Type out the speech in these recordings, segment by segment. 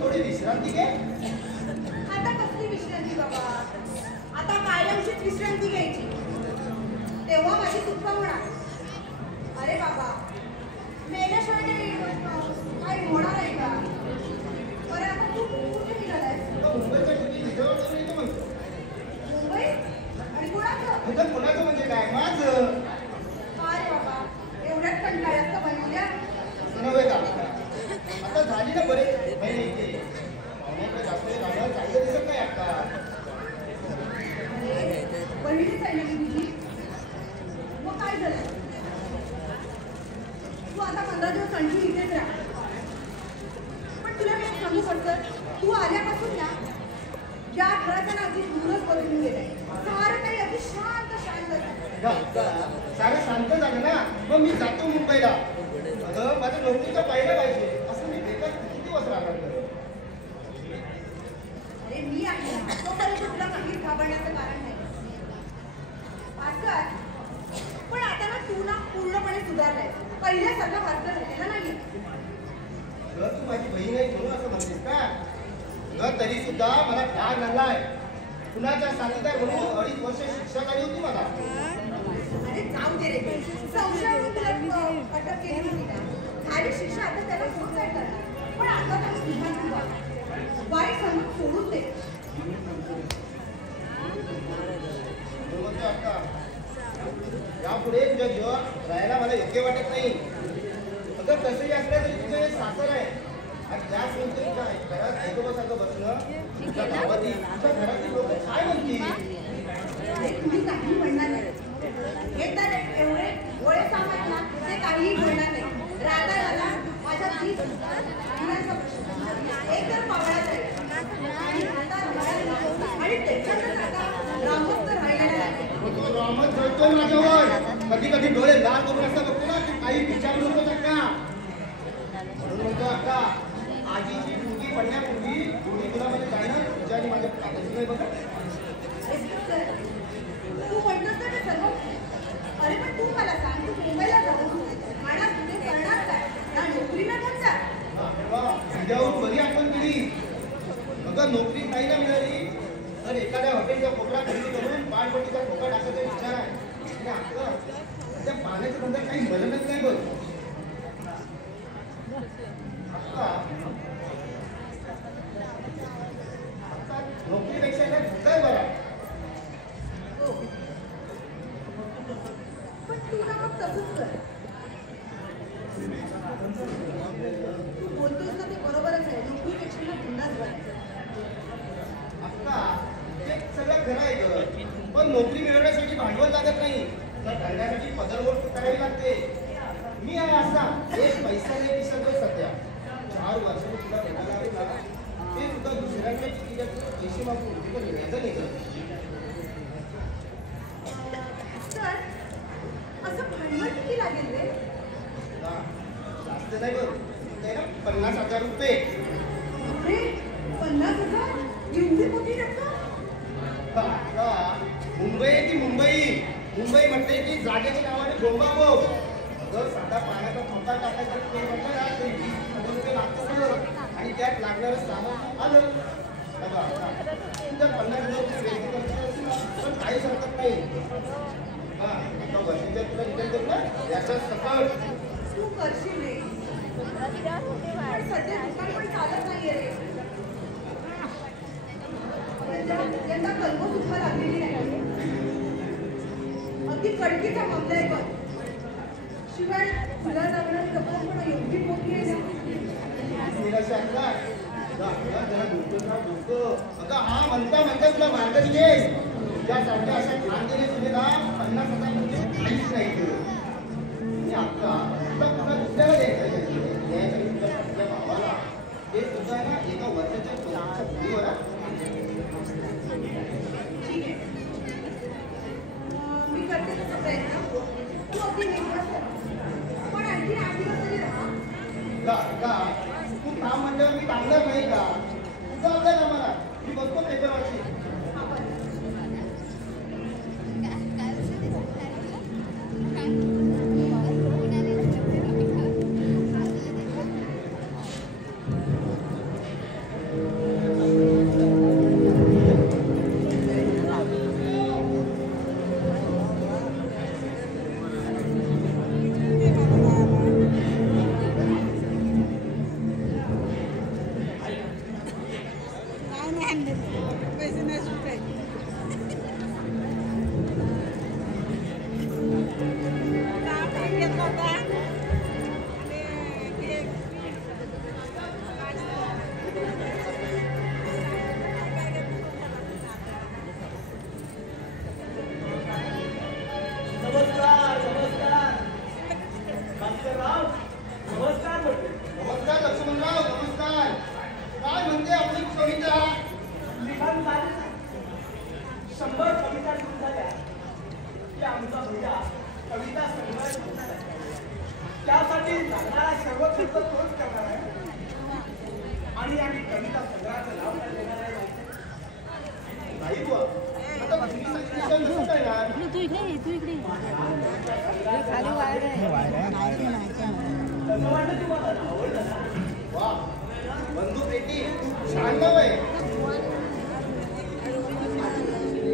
थोडी विश्रांती घे. आता कसली विश्रांती बाबा, आता कायमचीच विश्रांती घ्यायची. तेव्हा माझी चुका होणार. अरे बाबा, मेल्याशिवाय काही होणार आहे का? बरं आता तू कुठे निघालाय? मुंबईच्या ठिकाणी म्हणतो. मुंबई आणि कोणाचं? कोणाचं म्हणजे काय? माझं. अरे बाबा, एवढ्याच कंटाळ्याचं बनवल्या नव्हे का? आता झाली ना बरे महिने जास्त राहणं चांगलं दिसत नाही आता. बहिणीच आहे ना तुझी, मग काय झालं? तू आता 15 दिवस कंटिन्यू इथेच राहा. पण तुला मी सांगू पडतं, तू आल्यापासून ना ज्या घराचा ना अगदी दूरच बदलून गेलाय. सारं काही अगदी शांत शांत सारं शांत झालं ना, मग मी जातो मुंबईला. अगं माझं नोकरीचं पाहिलं पाहिजे. असं मी बेकार किती दिवस राहणार? अरे मी आहे ना, तोपर्यंत तुला काहीच घाबरण्याचं कारण नाही. भास्कर, पण आता ना तू ना पूर्णपणे सुधारलाय. पहिल्यासारखा भास्कर राहिलेला नाहीये. तू माझी बहीण आहे म्हणून असं म्हणतेस का? तरी सुद्धा मला फार लागलाय. कुणाच्या साथीदार म्हणून 2.5 वर्ष शिक्षा झाली होती मला. अरे जाऊ दे रे, संशयावरून तुला अटक केली होती ना, झाली शिक्षा. आता त्याला कोण काय करणार? पण आता त्याला सुधार वाईट समज सोडून दे. यापुढे तुझ्या जीवात राहायला मला योग्य वाटत नाही. अगं कसंही असलं तरी तुझं हे सासर आहे. आणि त्याच नंतर तुझ्या घरात ऐकोबासारखं बसणं, तुझ्या गावातील तुझ्या घरातील लोक काय म्हणतील? तुम्ही काही म्हणणार नाही. हे तर एवढे गोळे सामान ना, ते काहीही बोलणार नाही. राधा झाला माझ्या 30 मुलांचा प्रश्न. एक तर पावळा जाईल आणि त्याच्यातच आता रामच तर राहिलेला आहे. रामच जळतो माझ्यावर. कधी कधी डोळे लाल करून असं बघतो ना, की काही विचारू नको का? म्हणून म्हणतो अक्का, आजीची मुलगी पडण्यापूर्वी तुम्ही तुला म्हणजे जाणं तुझ्या आणि माझ्या काकाची नाही बघा. तू म्हणतोस ना ते सर्व. अरे पण तू मला सांग, तू मुंबईला जाऊन मला तुझे करणार काय? ना नोकरीला करणार. तुझ्यावर बरी आठवण केली. अगं नोकरी नाही ना मिळाली तर एखाद्या हॉटेलचा कोपरा खरेदी करून पाणपट्टीचा ठोका टाकायचा विचार आहे. त्या पाण्याच्या धंद्यात काही बदलच नाही बघ. नोकरीपेक्षा काय बरा. पण तू ना मग तसंच कर. तू बोलतोस ना ते बरोबरच आहे. नोकरीपेक्षा ना धंदाच बरा. ते सगळं खरं आहे ग, पण नोकरी मिळवण्यासाठी भांडवल लागत नाही. तर धंद्यासाठी पदरवोट करावी लागते. मी आहे असा एक पैसा नाही दिसतोय सध्या. 4 वर्षांनी तुला भेटायला आले ना, ते सुद्धा दुसऱ्यांच्या चिठ्ठीच्या पैसे मागून तिकडे व्याज निघत. तर असं भांडवल किती लागेल रे? जास्त नाही बघ, ते ना 50,000 रुपये. अरे 50,000? एवढी मोठी रक्कम? मुंबई की मुंबई. मुंबई म्हटले की जागेच्या नावाने बोंबाबो. जर साधा पाण्याचा ठोका टाकायचा म्हटलं ना तरी 20,000 रुपये लागतात. आणि त्यात लागणारं सामान आलं. तुझ्या 50,000 रुपये वेगळी करायची असेल ना पण काहीच हरकत नाही. आता वर्षाच्या तुला रिटर्न करू ना याचा सकट तू करशील रे. पण सध्या दुकान पण चालत नाहीये रे. यंदा कल्प सुद्धा लागलेली नाही. अगदी कडकीचा मामला आहे पण. शिवाय तुला लागणारी रक्कम पण एवढी मोठी आहे ना. हा म्हणता म्हणता तुला मार्ग दिलेस. त्यासाठी अशा ठाण दिले तुझे ना 50,000 म्हणजे काहीच नाही. आता तुला दुसऱ्याला द्यायचं तुझ्या भावाला. ते सुद्धा ना एका वर्षाच्या मुलीवर. ठीक आहे, मी करते तसा प्रयत्न. तू अगदी निर्भर कर. का तू काम म्हणल्यावर मी टाकणार नाही का? तुझं आपल्या कामाला मी बसतो पेपर वाची. नमस्कार लक्ष्मणराव, नमस्कार. काय म्हणते आपली कविता? 100 कविता सुरू झाल्या की आमचा भैया कविता संग्रह करणार आहे. त्यासाठी लागणारा सर्व खर्च तोच करणार आहे आणि आम्ही कविता संग्रहाचं नाव काय देणार आहे नाही बुवा. आता तुम्ही सांगितलं नसं काय ना? तू इकडे खाली वायर आहे. कसं वाटतं तुम्हाला? आवडलं ना? वा, बंधू पेटी छान नाव आहे.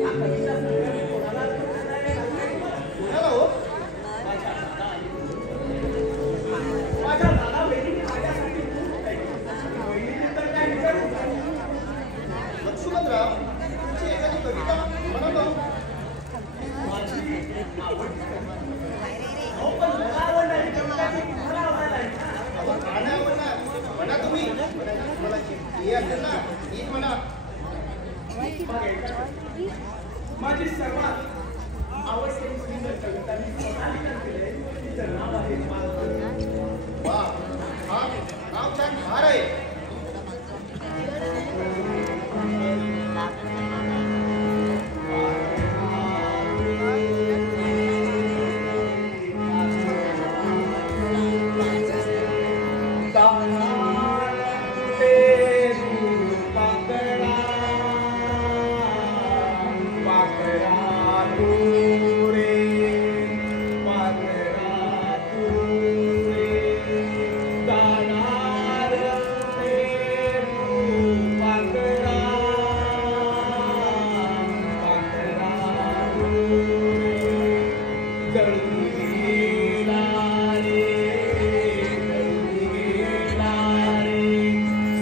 हा कविता संग्रह मी कोणाला देणार आहे? कोणाला हो? माझ्या दादा बहिणीने माझ्यासाठी खूप काही केलं. बहिणीने तर काय विचारू नका. लक्ष्मणराव, तुमची एखादी कविता म्हणा भाऊ. माझी आवडती कविता. अहो, पण मला आवडणारी कविता ती तुम्हाला आवडायला ना. अहो, का नाही आवडणार? म्हणा तुम्ही. मला हे असेल ना, हीच म्हणा. माझी सर्वात आवडती सुंदर कविता मी स्वतः लिहिली आहे. तिचं नाव आहे बालपण. वा, हा नाव छान भार आहे.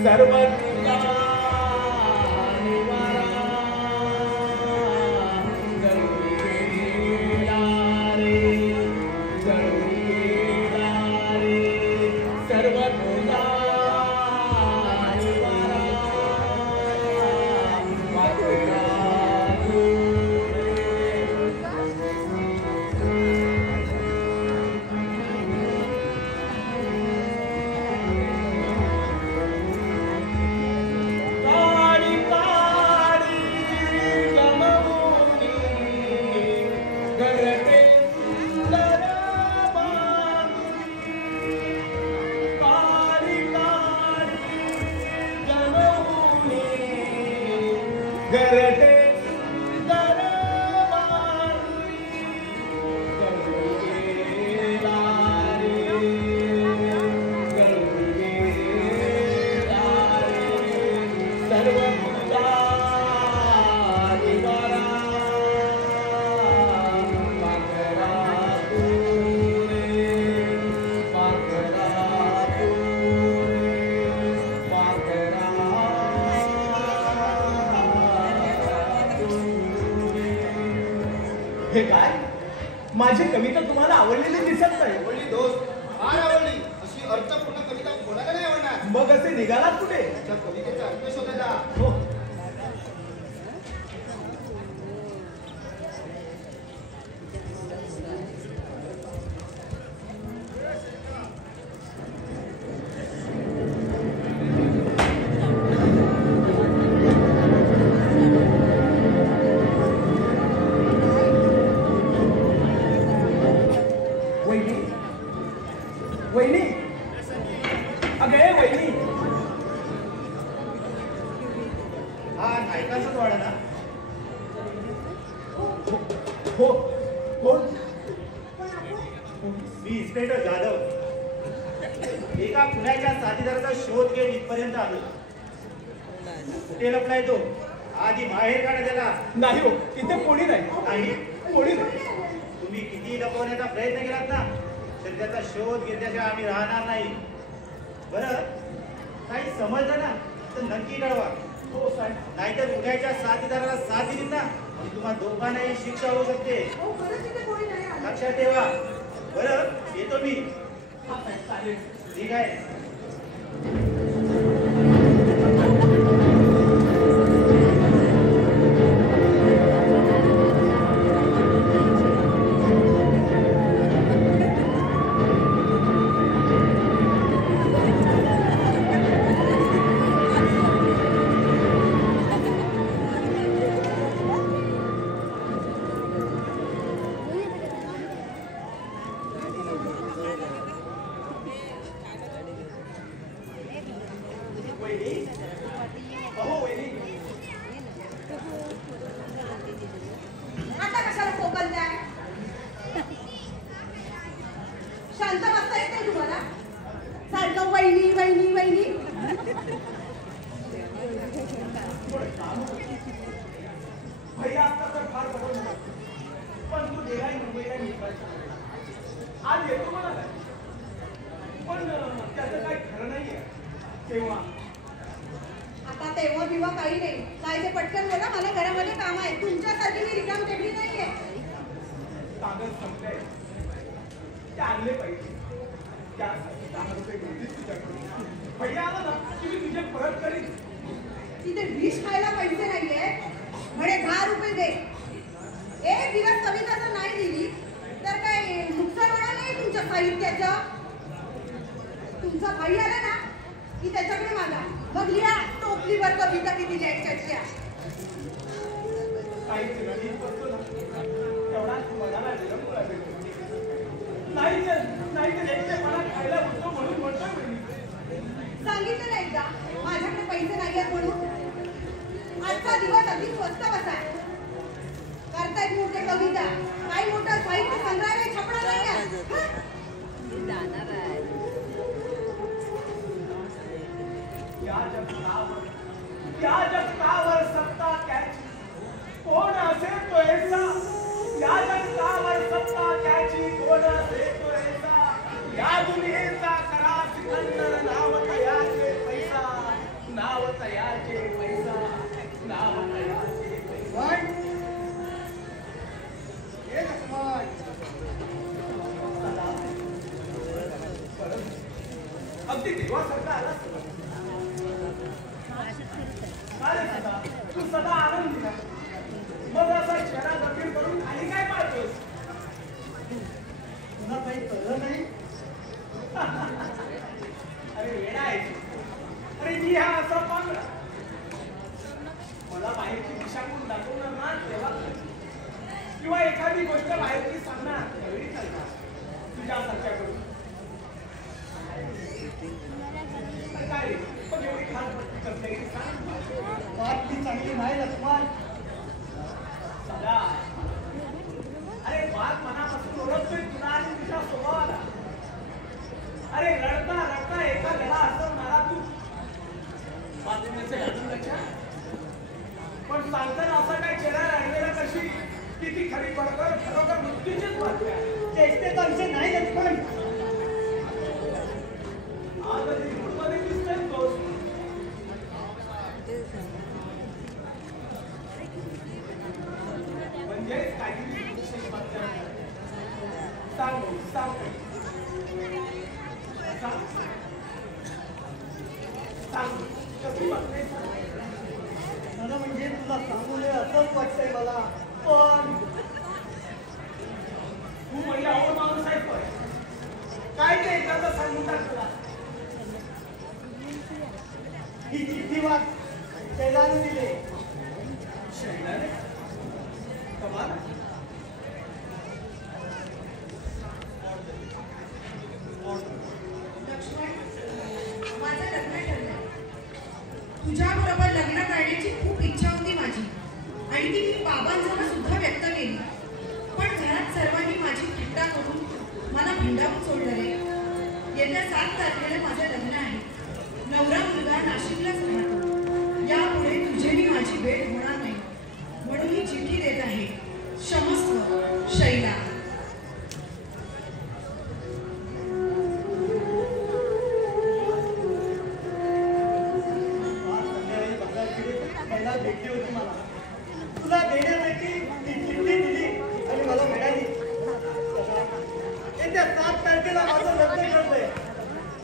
सर्व घरटे सुंदर मारुली गरुडेला रे सर्व पूजा निवारा पाकरा तू रे पाकरा तू पाकरा. हे काय माझी कविता तुम्हाला आवडलेली दिसत नाही. आवडली दोस्त, फार आवडली. अशी अर्थपूर्ण कविता कोणाला नाही आवडणार? मग असे निघालात कुठे? त्या कवितेचा अर्थ शोधायला. हो. वहिनी कोण? मी इन्स्पेक्टर जाधव. एका पुण्याच्या साथीदाराचा शोध घेत इथपर्यंत आलो. कुठे लपलाय तो? आधी बाहेर काढा त्याला. नाही हो, इथे कोणी नाही. नाही, कोणी नाही. तुम्ही किती लपवण्याचा प्रयत्न केलात ना, तर त्याचा शोध घेतल्याशिवाय आम्ही राहणार नाही. बरं, काही समजलं ना तर नक्की कळवा. हो साहेब. नाहीतर उद्याच्या साथीदाराला साथ दिली ना, तुम्हा दोघांनाही शिक्षा होऊ शकते. हो खरंच इथे कोणी नाही आलं. लक्षात ठेवा. बरं, येतो मी. हा साहेब, चालेल. ठीक आहे. आता कशाला खोकलताय? शांत बसता येत नाही तुम्हाला? सारखं वहिनी वहिनी वहिनी. भैया असता तर फार बरं होतं. पण तू गेलाय मुंबईला निघायचा. आज येतो मला काय, पण त्याचं काही खरं नाहीये. तेव्हा आता तेव्हा बिव्हा काही नाही. काय ते पटकन बोला, मला घरामध्ये काम आहे. तुमच्यासाठी मी रिकाम टेकली नाहीये. कागद संपले, ते आणले पाहिजे. त्यासाठी 10 रुपये घेतलीच तुझ्याकडून. भैया आला ना की मी तुझे परत करीन. तिथे विष खायला पैसे नाहीये म्हणे 10 रुपये दे. एक दिवस कविता जर नाही दिली तर काय नुकसान होणार नाही तुमच्या साहित्याचं? तुमचा भाई आला ना की त्याच्याकडे मागा. मग लिहा टोपलीवर कविता किती लिहायच्या. काहीच नवीन करतो ना, तेवढाच मनाला विलंब भेटतो. नाही तर एकटेपणा खायला बसतो म्हणून म्हणतो मी. सांगितलं नाही एकदा माझ्याकडे पैसे नाही आहेत म्हणून. आजचा दिवस अगदी स्वस्त बसा. करतायत मोठे कविता, काही मोठा साहित्य संग्रहालय छापणार नाही आहे. या जगतावर सत्ता त्याची कोण असे तो ऐसा. या जगतावर सत्ता त्याची कोण असे तो ऐसा. या दुनियेचा खरा सिकंदर नाव तयाचे पैसा. नाव तयाचे पैसा. नाव तयाचे पैसा. अगदी देवासारखा आला. अरे सदा, तू सदा आनंदी ना. मग असा चेहरा गंभीर करून खाली काय पाहतोस? तुला काही कळलं नाही? अरे वेडा आहे. अरे मी हा असा पांगळा. मला बाहेरची दिशा कोण दाखवणार ना तेव्हा, किंवा एखादी गोष्ट बाहेरची सांगणार त्यावेळी चालणार तुझ्यासारख्याकडून. काय रे, पण एवढी खास करते सांग. बात ती चांगली नाही लक्ष्मण. सदा, अरे बात मनापासून ओळखतोय तुला आणि तुझ्या स्वभावाला. अरे रडता रडता एका वेळा हसवणारा तू. बातम्याचे घालून लक्षात. पण सांगताना असा काय चेहरा राहिलेला कशी की ती खरी खरोखर मृत्यूचीच बातमी आहे. चेष्टेचा विषय नाही लक्ष्मण. आज मूडमध्ये दिसतोय तोच. म्हणजेच काहीतरी विशेष बातम्या. सांग सांग सांग कसली बातमी. खरं म्हणजे तुला सांगू नये असंच वाटतंय मला. पण तू म्हणजे आवड माणूस आहे पण काय ते एखादं सांगून टाकला. ही चिठ्ठी वाच. शैलाने दिले. शैलाने? कमाल. लक्ष्मण, माझं लग्न ठरलं. तुझ्याबरोबर लग्न करण्याची खूप इच्छा होती माझी आणि ती मी बाबांजवळ सुद्धा व्यक्त केली. पण घरात सर्व 7 तारखेला माझं लग्न आहे. नवरा मुलगा नाशिकलाच राहतो. यापुढे तुझेही माझी भेट होणार नाही म्हणून ही चिठ्ठी देत आहे. क्षमस्व शैला. मला भेटली होती. मला तुला देण्यासाठी ती चिठ्ठी दिली आणि मला मिळाली. येत्या 7 तारखेला माझं लग्न ठरलंय.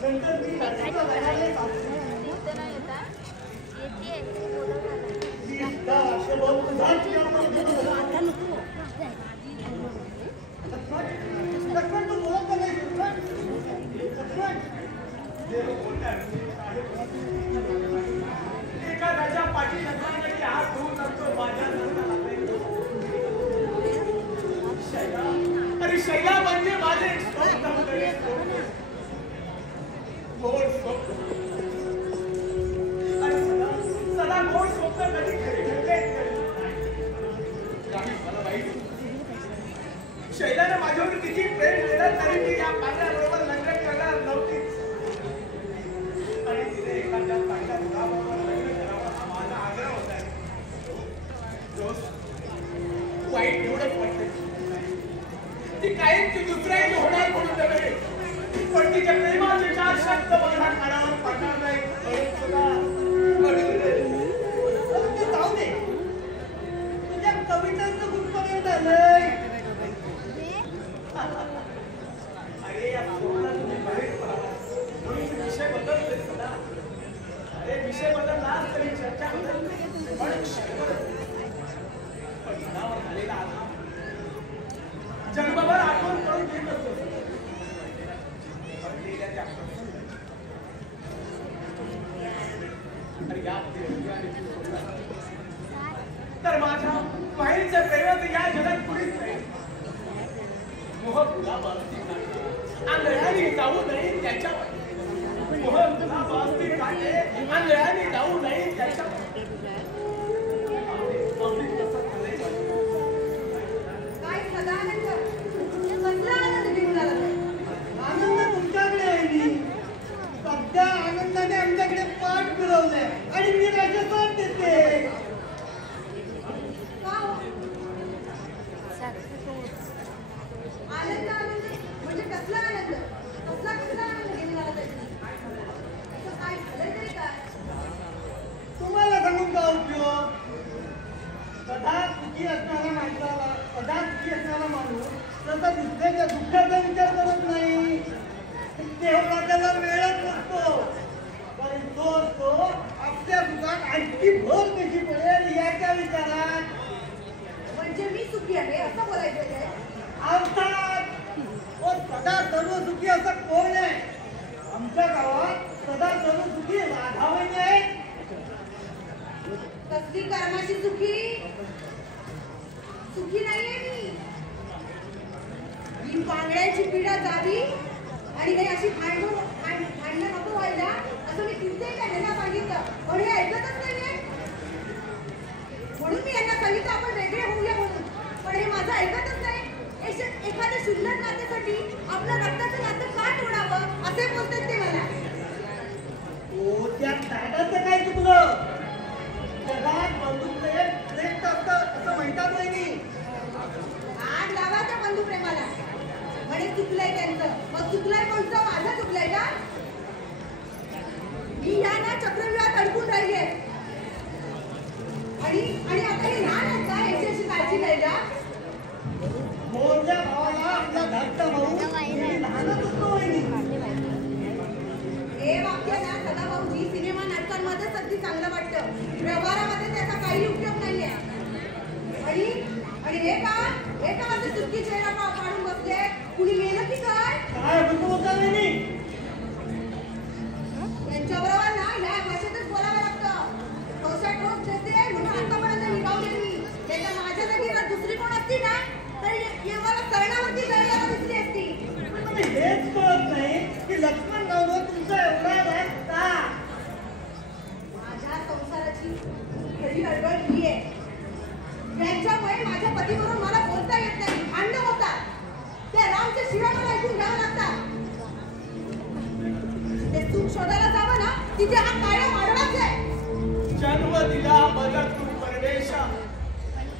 नंतर मी नाशिकला राहायला सांगतो. 20 वर्ष भाऊ तुझा लक्ष्मण तू बोलत का नाही? लक्ष्मण एका राजा पाठी लग्नासाठी हात धुवून जातो माझ्या शैला. अरे शैला म्हणजे माझे एक स्वप्न होते. गोड स्वप्न. अरे सदा गोड स्वप्न कधी खरे घडले मला माहिती. शैलाने माझ्यावर किती प्रेम केलं तरी ती या पांढऱ्याबरोबर लग्न करणार नव्हतीच. आणि तिने एखाद्या चांगल्या मुलाबरोबर लग्न करावं हा माझा आग्रह होता. वाईट एवढंच वाटतं ती कायमची दुसऱ्याची होणार म्हणून नव्हे, पण तिच्या प्रेमाचे 4 शब्द माझ्या कानावर पडणार नाही. जाऊ दे, तुझ्या कवितांचं कुठपर्यंत आलंय? अरे या सोहळ्याला तुम्ही बाहेर पडा म्हणून विषय बदलले सदा. अरे विषय बदलला तरी चर्चा बदलली पण मनावर झालेला आधार जन्मभर आठवण करून घेत असतो. तर माझ्या माईच्या प्रेमात या जगात कुणीच नाही. मोह गुलाब आंधळ्याने जाऊ नये त्याच्यावर. मोह गुलाब असते काटे आंधळ्याने जाऊ नये त्याच्यावर. काय सदानंद कसला आनंद घेऊन आला नाही? आनंद तुमच्याकडे आहे मी. सध्या आनंदाने आमच्याकडे पाठ फिरवलंय आणि मी राजस्थान देते. का हो? आनंद आनंद म्हणजे कसला आनंद? कसला आनंद घेऊन आला त्याची? असं काय झालंय तरी काय? तुम्हाला सांगून का उपयोग? सदा सुखी असणारा माणसाला, सदा सुखी असणारा माणूस तसा दुसऱ्याच्या दुःखाचा विचार करत नाही. तेव्हा त्याला वेळच नसतो. कारण जो असतो आपल्या दुःखात आणखी भर कशी पडेल याच्या विचारात. म्हणजे मी सुखी आहे असं बोलायचं आहे? अर्थात सदा सर्व सुखी असं कोण आहे? आमच्या गावात सदा सर्व सुखी राधावणी आहे. कसली कर्माची सुखी नाहीये मी पांगड्याची पिढा जावी आणि काही अशी भांडणं नको व्हायला असं मी कित्येक यांना सांगितलं पण हे ऐकतच नाहीये. म्हणून मी यांना सांगितलं आपण वेगळे होऊया म्हणून, पण हे माझं ऐकतच नाही. एखाद्या शुल्लक नात्यासाठी आपलं रक्ताचं नातं का तोडावं असे बोलतात ते मला. ओ त्या दादाचं काय चुकलं? जगात बंधुप्रेम श्रेष्ठ असतं असं म्हणतात नाही. आग लावा त्या बंधुप्रेमाला. म्हणे चुकलंय त्यांचं. मग चुकलंय कोणतं? माझं चुकलंय का? मी या ना चक्रव्यूहात अडकून राहिली आहे आणि आता हे लहान आहेत का याची काळजी घ्यायला? मोठ्या भावाला आपला धाकटा भाऊ लहानच असतो वहिनी. हे वाक्य ना सदाभाऊजी सिनेमा नाटकांमध्येच अगदी चांगलं वाटतं. व्यवहारामध्ये त्याचा काही उपयोग नाहीये. आणि हे का असं चुटकी चेहरा काढून बसले? कुणी मेलं की काय? काय होता वहिनी? त्यांच्याबरोबर ना या भाषेतच बोलावं लागतं. ठोसा ठोस देते म्हणून आतापर्यंत निभावले मी. त्याच्या माझ्या जागी जर दुसरी कोण असती ना तर येवाला करणावरती जायला दिसली असती. हेच कळत नाही की लक्ष्मण गावला तुमचा एवढा राग का? माझ्या संसाराची खरी गडबड ही आहे. त्यांच्यामुळे माझ्या पतीवरून मला बोलता येत नाही. भांडणं होतात. त्या रामच्या शिव्या मला ऐकून घ्यावं लागतात. शोधायला जावं ना तिथे हा कायम आडवाच आहे. जन्म दिला माझा तू परमेशा,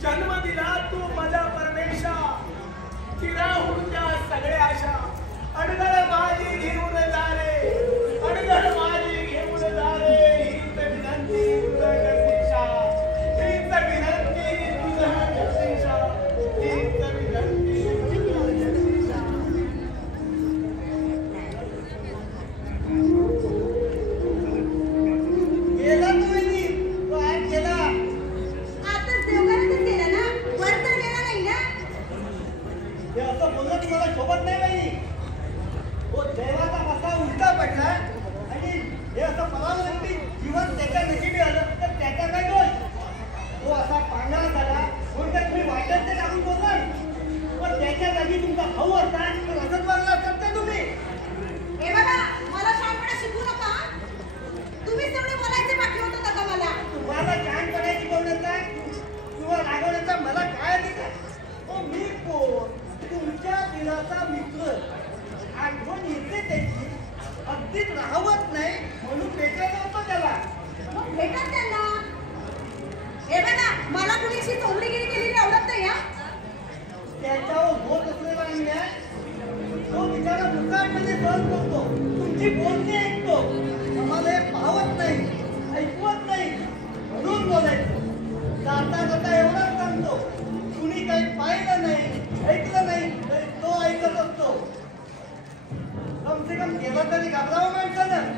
जन्म दिला तू माझा परमेशा, चिराहून त्या सगळ्या आशा अडगळ माझी घेऊन जा रे, अडगळ माझी घेऊन जा रे. हीच विनंती तुझ्या गरजेशा, हीच विनंती तुझ्या गरजेशा, हीच विनंती तुझ्या गरजेशा. गेला तुम्ही तो आज गेला. आताच देवघरातच गेला ना, वर तर गेला नाही ना. हे असं बोलणं तुम्हाला शोभत नाही बाई. हो देवाचा बसा उलटा पडला आणि हे असं पळावं लागते. जीवन त्याच्या नशिबी आलं तर त्याचा काय दोष. तो असा पांढरा झाला म्हणून काय तुम्ही वाईटच ते लागून बोलणार. पण त्याच्या जागी तुमचा भाऊ असता तर असंच वागला असतात का तुम्ही. हे बघा, मला शहाणपणा शिकवू नका. तुम्हीच तेवढे बोलायचे बाकी होतं का मला? तुम्हाला छान करायची बोलण्याचा किंवा रागवण्याचा मला काय अधिकार. हो मी कोण, तुमच्या दिलाचा मित्र. आठवण येते त्याची, अगदीच राहवत नाही म्हणून भेटायला होतो त्याला. मग भेटत त्यांना. हे बघा, मला कुणीशी चोंगडीगिरी केलेली आवडत नाही हा. त्याच्यावर होत असलेला अन्याय तो बिचारा मुखाटमध्ये सहन करतो. तुमची बोलणी ऐकतो. आम्हाला हे पाहत नाही, ऐकवत नाही म्हणून बोलायचं. जाता जाता एवढंच सांगतो, कुणी काही पाहिलं नाही, ऐकलं नाही तरी तो ऐकत असतो. कम से कम गेला तरी घाबरावं माणसानं.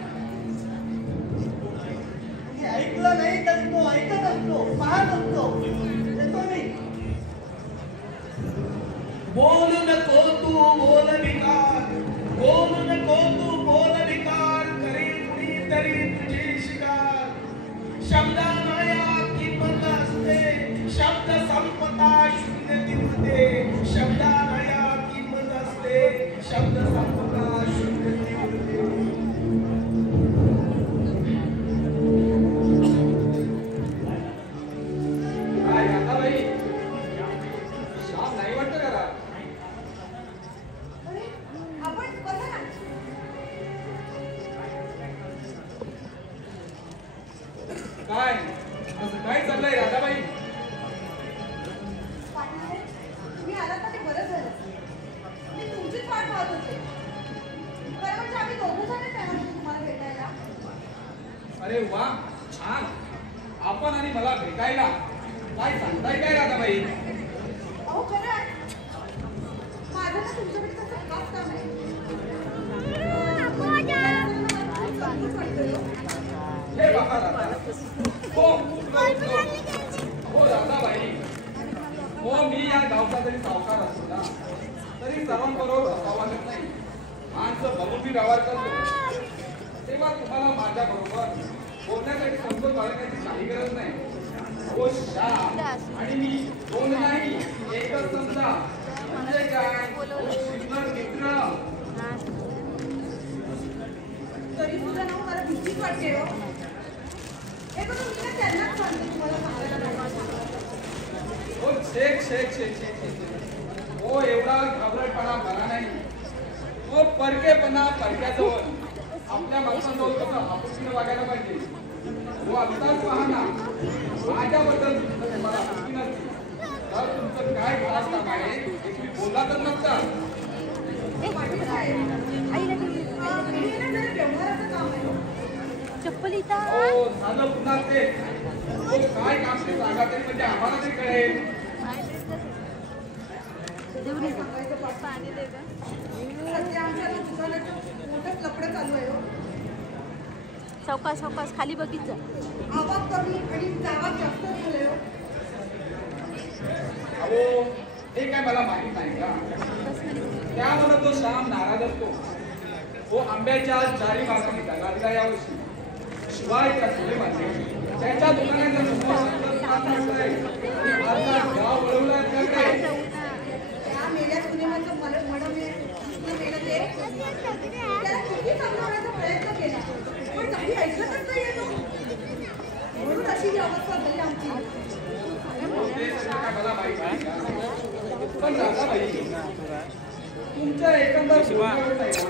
कुणी ऐकलं नाही तरी तो ऐकत असतो, पाहत असतो. येतो मी. बोल नको तू बोल भिकार, बोल नको तू बोल भिकार, करी कुणीतरी तुझी शिकार. शब्दानाया किंमत असते, शब्द संपता शून्य दिवते. शब्दानाया किंमत असते, शब्द संपता शून्य दिवते. काय आता बाई श्याम नाही वाटतं करा. अरे, आपण बघा ना. काय असं काय चाललंय राधाबाई. पाटील, तुम्ही आलात ना ते बरं झालं. मी तुमचीच वाट पाहत होते. खरं म्हणजे आम्ही दोघं जणच येणार होतो तुम्हाला भेटायला. अरे वा छान. आपण आणि मला भेटायला काय सांगताय काय राधाबाई. अहो खरं माझं ना तुमच्याकडे तसं खास काम आहे. चांगलंच वाटतंय हो. हे बघा राधा. हो हो राधाबाई. हो मी या गावचा जरी सावकार असतो ना तरी सर्वांबरोबर बसावं लागत नाही. माणसं बघून व्यवहार करतो. तेव्हा तुम्हाला माझ्या बरोबर बोलण्यासाठी समजून बाळगण्याची काही गरज नाही. हो श्याम आणि मी दोन नाही एकच समजा. म्हणजे काय हो सुंदर मित्र. तरी सुद्धा ना मला भीतीच वाटते हो. हे बघा, मी ना त्यांनाच सांगते तुम्हाला सांगायला नाही. हो शेक शेक शेक शेक शेक. हो एवढा घाबरटपणा मला नाही. हो परकेपणा परक्याजवळ. आपल्या माणसांजवळ कसं आपुलकीने वागायला पाहिजे. हो आत्ताच पहा ना माझ्याबद्दल मला माहिती नसते तर तुमचं काय खास काम आहे हे तुम्ही बोलला तर नसता. पाटील साहेब, हे ना जरा व्यवहाराचं काम आहे. चप्पल इथं. हो झालं पुन्हा ते. हो काय काम ते सांगा तरी म्हणजे आम्हाला तरी कळेल. सांगायचं पाणी दे गं. सध्या आमच्या ना दुकानाचं मोठंच लफडं चालू आहे हो. सावकाश सावकाश खाली बघित जा. आवाज कमी आणि जावा जास्त झाले हो. अहो हे काय मला माहित नाही का. त्यामुळे तो श्याम नाराज असतो. हो आंब्याच्या चारी बाजूने जागा दिला यावर्षी. शिवाय त्या सुलेमाने त्याच्या दुकानाच्या समोर गाव वळवला त्याकडे. त्या मेल्या सिनेमाचं मडम मेलं ते त्याला किती समजवण्याचा प्रयत्न केला पण काही ऐकतच नाही येतो. म्हणून अशी ही अवस्था झाली आमची. ते सगळं काय मला माहित नाही का. पण राधाबाई तुमच्या एकंदर बोलण्यावर नाही ना.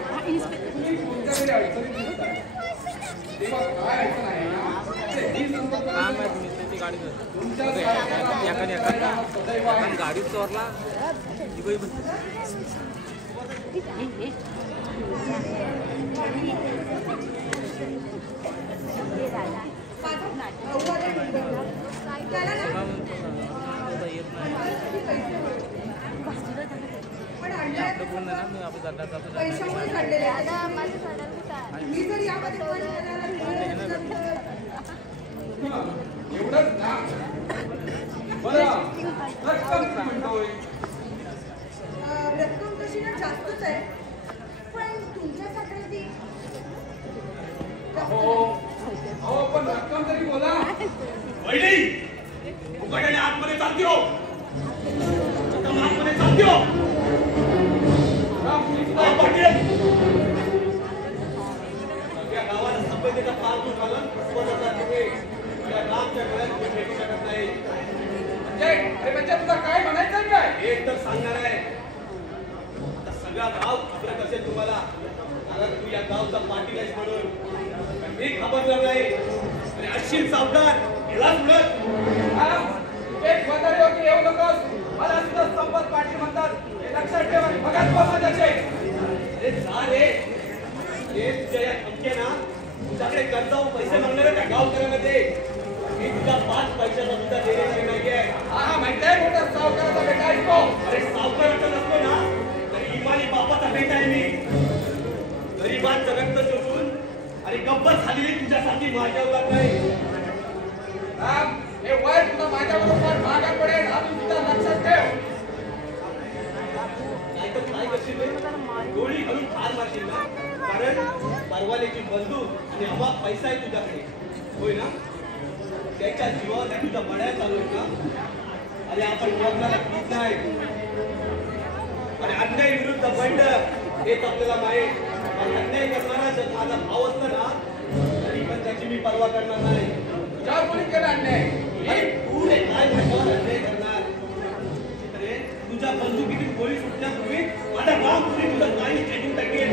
तुम्ही कोणत्या तरी अडचणीत दिसताय. तेव्हा काय ऐकत नाही ना ही संकल्पना तुमच्या सारख्या सदैव आहे. गाडी चोरला त्याला ना पण पैशामुळे काढलेले आहे. मी जर यामध्ये पण एवढंच ना बरं रक्कम किती म्हणतोय रक्कम तशी ना जास्तच आहे पण तुमच्यासाठी ती अहो पण रक्कम तरी बोला. वहिनी उघड्याने आतमध्ये चालते हो आतमध्ये चालते हो सगळ्या गावाला सभ्यतेचा पार घालून स्वतःचा तुम्ही या रामच्या डोळ्यात तुम्ही भेटू शकत नाही. म्हणजे तुला काय म्हणायचं काय एक तर सांगणार आहे आता सगळा गाव घाबरत असेल तुम्हाला कारण तू या गावचा पाटील आहेस म्हणून पण मी घाबरलो नाही आणि अशील सावकार याला उडत एक म्हातारे होती येऊ नकोस मला सुद्धा संपत पाटील म्हणतात हे लक्षात ठेव आणि बघत माझ्याचे अरे जा रे हे तुझ्या या धमक्या ना तुझ्याकडे कर्जावर पैसे मागणारे त्या गावकऱ्यामध्ये मी तुझ्या 5 पैशाचा सुद्धा देण्याची नाही आहे. हा माहिती आहे मोठा सावकाराचा बेटा ऐकतो अरे सावकाराचा नसतो ना तर इमानी बापाचा बेटा आहे मी गरीबांचं रक्त चोचून आणि गप्पत झालेली तुझ्यासाठी माझ्यावर नाही. राम हे वय तुला माझ्याबरोबर मागा पडेल हा तू सुद्धा लक्षात ठेव. नाही तर काय करशील रे? गोळी घालून ठार मारशील ना कारण परवाल्याची बंदूक आणि हवा पैसा आहे तुझ्याकडे होय ना त्याच्या जीवावर त्या तुझ्या बड्या चालू आहेत ना. अरे आपण कोणाला भीत नाही आणि अन्याय विरुद्ध बंड हेच आपल्याला माहीत. आणि अन्याय करणारा जर माझा भाव असला ना तरी पण त्याची मी पर्वा करणार नाही. तुझ्यावर कोणी केला अन्याय अरे तू रे काय माझ्यावर अन्याय करणार अरे तुझ्या बंदुकीतून गोळी सुटण्यापूर्वी माझा राम तुझी तुझं काही खेचून टाकेल.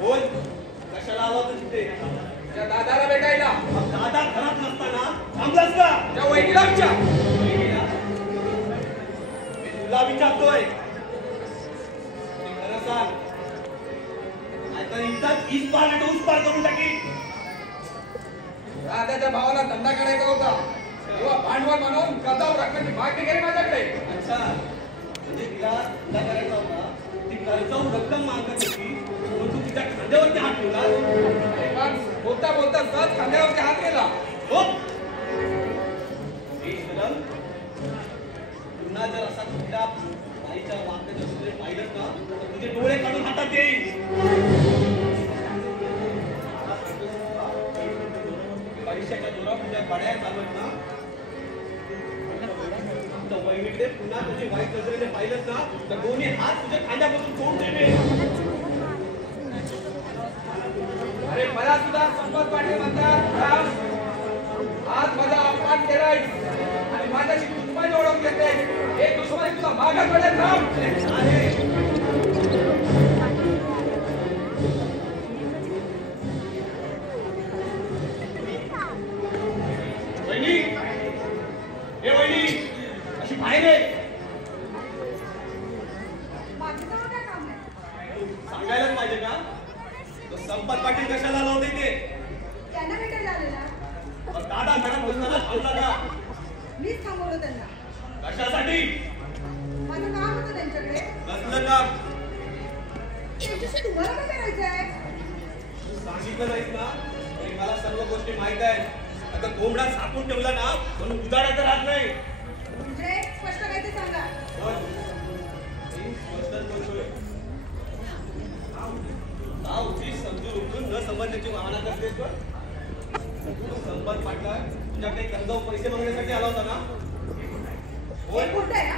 बोल कशाला आला होता तिथे त्या दादाला भेटायला दादा घरात नसताना थांबलास का त्या वहिनीला विचार. वहिनीला? मी तुला विचारतोय ते खरं सांग नाहीतर इथंच ईस पार नाही तर ऊस पार करून टाकी. दादाच्या भावाला धंदा करायचा होता तेव्हा भांडवल म्हणून कर्जावर रकमेची मागणी केली माझ्याकडे. अच्छा म्हणजे तिला धंदा करायचा होता ती कर्जावर रक्कम मागत होती पण तू तिच्या खांद्यावरती हात ठेवला. आणि मग बोलता बोलता सहज खांद्यावरती हात गेला. हो ईश्वरम पुन्हा जर असा कुठल्या बाईच्या वाक्याच्या सुद्धा पाहिलं ना तर तुझे डोळे काढून हातात येईल. पैशाच्या जोरावर तुझ्या बड्या चालवत ना तुझ्या वहिनीकडे पुन्हा तुझी वाईट नजरेने पाहिलं ना तर दोन्ही हात तुझ्या खांद्यापासून तोड देणे. अरे मला सुद्धा संपत पाटील म्हणतात राम आज माझा अपमान केलाय आणि माझ्याशी दुश्मनी ओळख घेते हे दुश्मनी तुला मागं पडेल राम. वहिनी हे वहिनी अशी बाहेर आहे माझं तेव्हा काय काम आहे सांगायलाच पाहिजे का तो संपत पाटील कशाला आला होते ते त्यांना भेटायला आलेला मग दादा घरात बसताना थांबला का मीच थांबवलं त्यांना. कशासाठी माझं काम होतं त्यांच्याकडे. कसलं काम त्यांच्याशी तुम्हाला काय करायचं आहे? सांगितलं नाहीस ना तरी मला सर्व गोष्टी माहित आहेत. आता कोंबडा सापून ठेवला ना म्हणून उदाडायचं राहत नाही. म्हणजे स्पष्ट काय ते सांगा. मी स्पष्टच बोलतोय. गावची समजून उठून न समजण्याची वाहना करतेस पण संपत पाटला तुझ्याकडे कर्जावर पैसे मागण्यासाठी आला होता ना. हे खोटं आहे ना?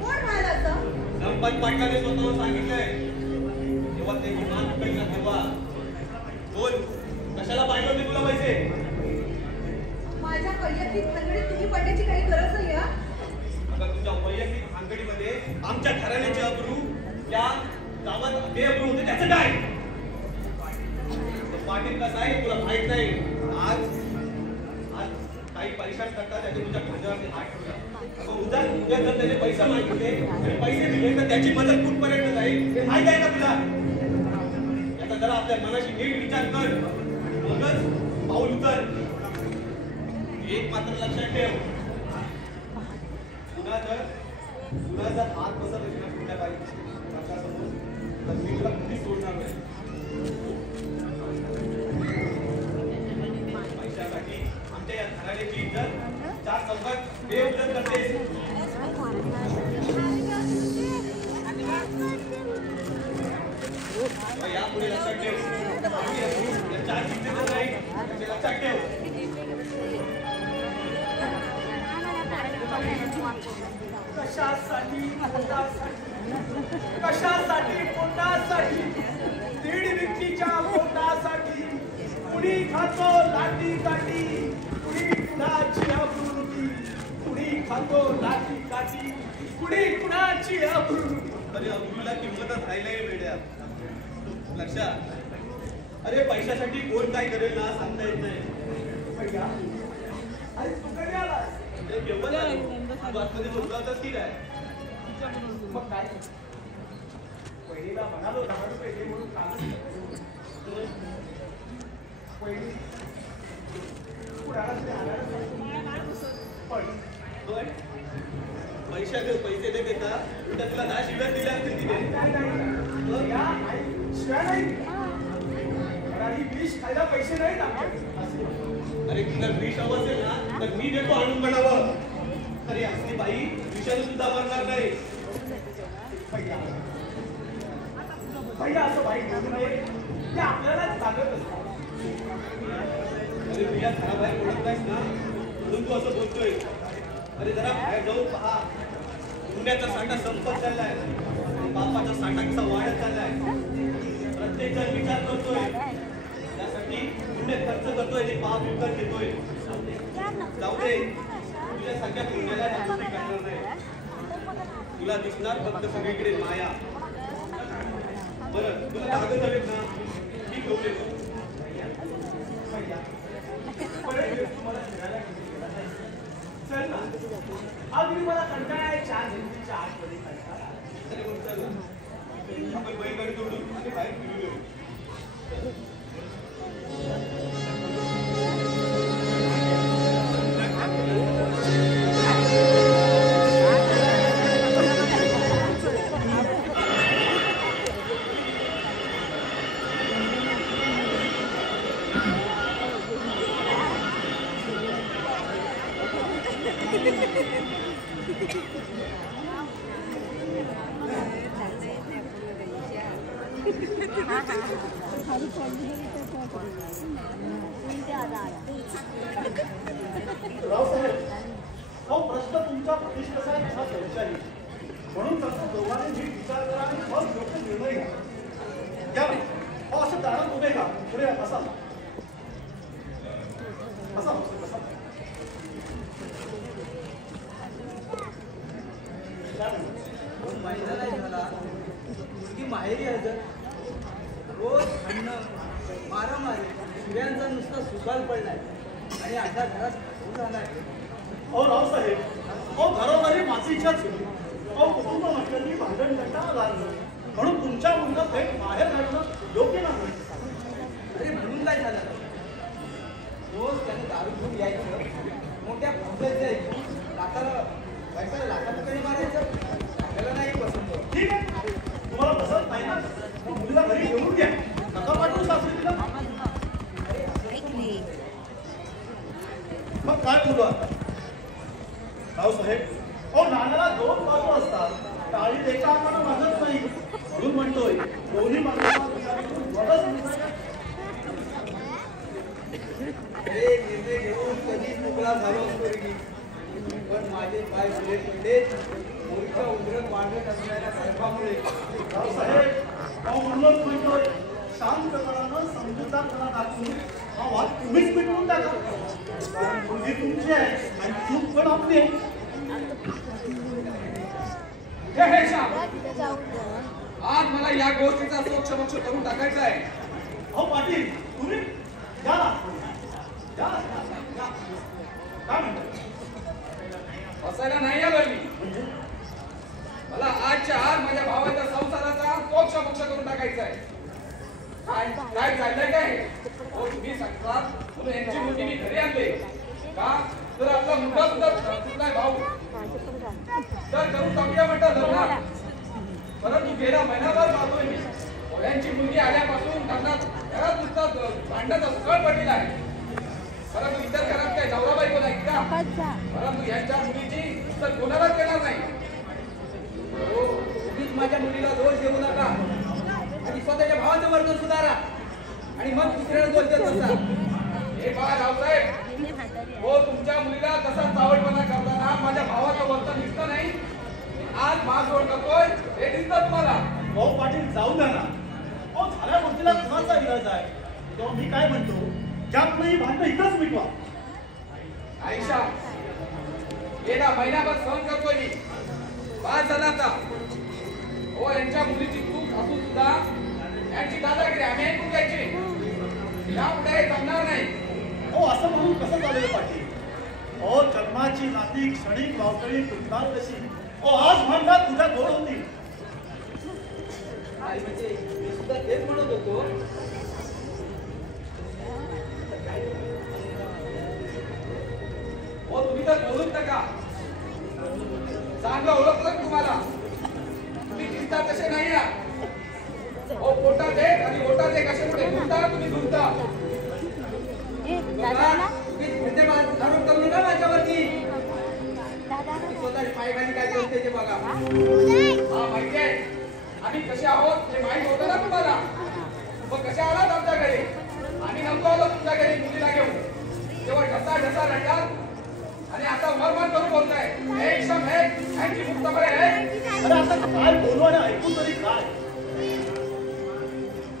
कोण म्हणालं असं? संपत पाटलाने स्वतःहून सांगितलंय तेव्हा ते मान उकळीला ठेवा. बोल कशाला पाहिजे होते तुला पैसे? माझ्या वैयक्तिक भानगडीत तुम्ही पडण्याची काही गरज नाही हा. आता तुझ्या वैयक्तिक भानगडीमध्ये आमच्या घराण्याची अब्रू या गावात बेअब्रू होते त्याचं काय? पाटील कसं आहे तुला माहित नाही. आज काही पैशाच करतात त्याचे तुझ्या खांद्यावरती हात ठेवतात. उद्या जर त्याचे पैसे मागितले आणि पैसे दिले तर त्याची मदत कुठपर्यंत जाईल हे माहित आहे का तुला? याचा जरा आपल्या मनाशी नीट विचार कर, मगच पाऊल उचल. एक मात्र लक्षात ठेव, तुला जर हात बसत असेल ना कुठल्या बाई समोर तर मी तुला कधीच सोडणार नाही. पैशासाठी आमच्या या घराण्याची इज्जत 4 चौकात बेइज्जत करतेस. यापुढे लक्षात ठेव, या 4 चिठ्ठीचं नाही याचे लक्षात ठेव. कशासाठी पोटासाठी दीड व्यक्तीच्या पोटासाठी कुणी खातो लाटी काठी, कुणी कुणाची आबरूती, कुणी खातो लाटी काठी, कुणी कुणाची आबरूती. अरे अबरूला किंमतच राहिलंय वेड्या. लक्षात, अरे पैशासाठी कोण काय करेल ना सांगता येत नाही. भैया अरे तू कधी आलास? केव्हा आतमध्ये बोलवतात की काय? मग काय पहिलीला म्हणालो 10 रुपये दे म्हणून कालच पहिली पुढाला पण पैसे देते का तर तुला 10 शिव्या दिल्या असतील तिथे. शिवाय नाही आणि विष खायला पैसे नाहीत आमच्याकडे. अरे तुला विष हवं असेल ना तर मी देतो आणून बनावं. अरे असली बाई विषाणू सुद्धा मरणार नाही. भैया असं बाई बोलू नये, ते आपल्यालाच लागत असतात. अरे तुझ्या घराबाहेर पडत नाहीस ना म्हणून तू असं बोलतोय. अरे जरा बाहेर जाऊन पहा, पुण्याचा साठा संपत चाललाय, बापाचा साठा कसा वाढत चाललाय. प्रत्येक जण विचार करतोय त्यासाठी पुण्य खर्च करतोय आणि पाप विकत घेतोय. जाऊ दे, तुझ्यासारख्या पुण्याला जास्त करणार नाही. तुला दिसणार फक्त सगळीकडे माया. बरं तुला कागद हवेत ना मी घेऊन येतो. चल ना, अगदी मला कंटाळा आहे. 4 दिवसाच्या आतमध्ये कंटाळा. अरे मग चल ना, आपण बैलगाडी जोडून आणि बाहेर फिरून येऊ. रावसाहेब, प्रश्न तुमच्या प्रतिष्ठेचा आहे तसा चर्चाही. म्हणून फक्त दोघांनी नीट विचार करा आणि मग योग्य निर्णय घ्या. असं दारात उभे का पुढे बसा बसा बसा. महिना नाही झाला मुलगी माहेरी हजर. रोज भांडणं मारामारी शिव्यांचा नुसता सुकाल पडलाय आणि आता घरात झालाय. रावसाहेब, घरोघरी मातीच्याच कुटुंब म्हटलं की भांडण कंटाळा लागलं. म्हणून तुमच्या मुलीला थेट बाहेर काढणं योग्य नाही. अरे म्हणून काय झालं? रोज त्याने दारू घेऊन यायचं, मोठ्या फुंकत जायचं, लाखाला लाखाकडे मारायचं. आपल्याला नाही पसंत. ठीक आहे, तुम्हाला पसंत नाही ना मग मुलीला घरी घेऊन घ्या. नका पाठवून सासरी तिला. मग काय बोलू आता? रावसाहेब, नाण्याला 2 बाजू असतात. टाळी एका हाताने वाजत नाही. म्हणून म्हणतोय दोन्ही बाजूंना विचार करून बघत. निर्णय घेऊन कधीच मोकळा झालो असतो रे. पण माझे पाय पुढे पडले मोठ्या उंदरत वाढत असणाऱ्या गर्भामुळे. रावसाहेब, म्हणूनच म्हणतोय शांतपणानं समजूतदारपणा दाखवून हा वाद तुम्हीच मिटवून टाका. कारण मुलगी तुमची आहे आणि चूक पण आपली आहे. हे श्याम, आज मला या गोष्टीचा सोक्ष करून टाकायचा आहे. अहो पाटील तुम्ही या ना. या. काय म्हणता? बसायला नाही आलोय मी. मला आजच्या आज माझ्या भावाच्या संसाराचा सोक्ष करून टाकायचा आहे. काय चाललंय काय? हो तुम्ही सांगता म्हणून यांची मुलगी मी घरी आणले का? तर आपला मुलगा सुद्धा चुकलाय भाऊ, तर करून टाकूया म्हटलं लग्न. परंतु गेला महिनाभर पाहतोय मी यांची मुलगी आल्यापासून घरात नुसतं भांडणाचा सळ पडलेला आहे. परंतु इतर घरात काय नवरा बायको नाही का? परंतु यांच्या मुलीची तर कोणालाच येणार नाही. हो, तुम्हीच माझ्या मुलीला दोष देऊ नका आणि स्वतःच्या भावाचं वर्तन सुधारा आणि मग दुसऱ्याला दोष देत बसा. हे पहा रावसाहेब, हो तुमच्या मुलीला तसा चावटपणा करताना माझ्या भावाचं वर्तन दिसतं नाही. आज मारझोड करतोय हे दिसतं तुम्हाला. अहो पाटील जाऊ द्या ना. अहो झाल्या गोष्टीला कुणाचा इलाज आहे? तेव्हा मी काय म्हणतो, ज्यापुढे ही भांडणं इथंच मिटवा. आयशा, गेला महिनाभर सहन करतोय मी. बाद झाला आता. हो यांच्या मुलीची चूक असून सुद्धा यांची दादागिरी आम्ही ऐकून घ्यायची. यापुढे हे जमणार नाही. अहो असं म्हणून कसं चालेल पाटील? अहो जन्माची नाती क्षणिक वावटळी तुटणार कशी? अहो आज भांडणात तुझ्या गोड होती. आई म्हणजे मी सुद्धा तेच म्हणत होतो. हो तुम्ही तर बोलूच नका. चांगलं ओळखलं तुम्हाला. तुम्ही चिंता तसे नाही आहात. हो पोटात एक आणि ओटात एक असे पुढे गुंता तुम्ही गुंता. तुम्ही म्हणजे आरोप करू नका माझ्यावरती. तुम्ही स्वतः पायखाली काय करते ते बघा. हा माहिती आहे. आम्ही कसे आहोत हे माहित होतं ना तुम्हाला. मग कशा आलात आमच्या घरी? आम्ही नव्हतो आलो तुमच्या घरी मुलीला घेऊन. तेव्हा ढसा रडलात आणि आता वरमान करून बोलताय. एक क्षण एक यांची मुक्तपणे आहे. अरे आता काय बोलू आणि ऐकून तरी काय?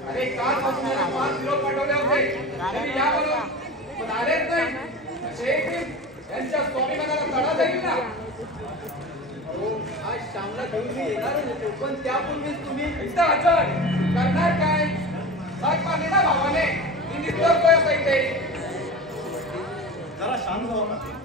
अरे काल पासून मला 5 विरोध पाठवले होते. तरी या म्हणून पण आलेच नाही. असे यांच्या स्वाभिमानाला तडा जाईल ना. हो, आज श्यामला घेऊन मी येणारच होतो, पण त्यापूर्वीच तुम्ही इथं हजर करणार काय? साथ मारली ना भावाने. मी निसर्गोय असं इथे. जरा शांत व्हा पाटील.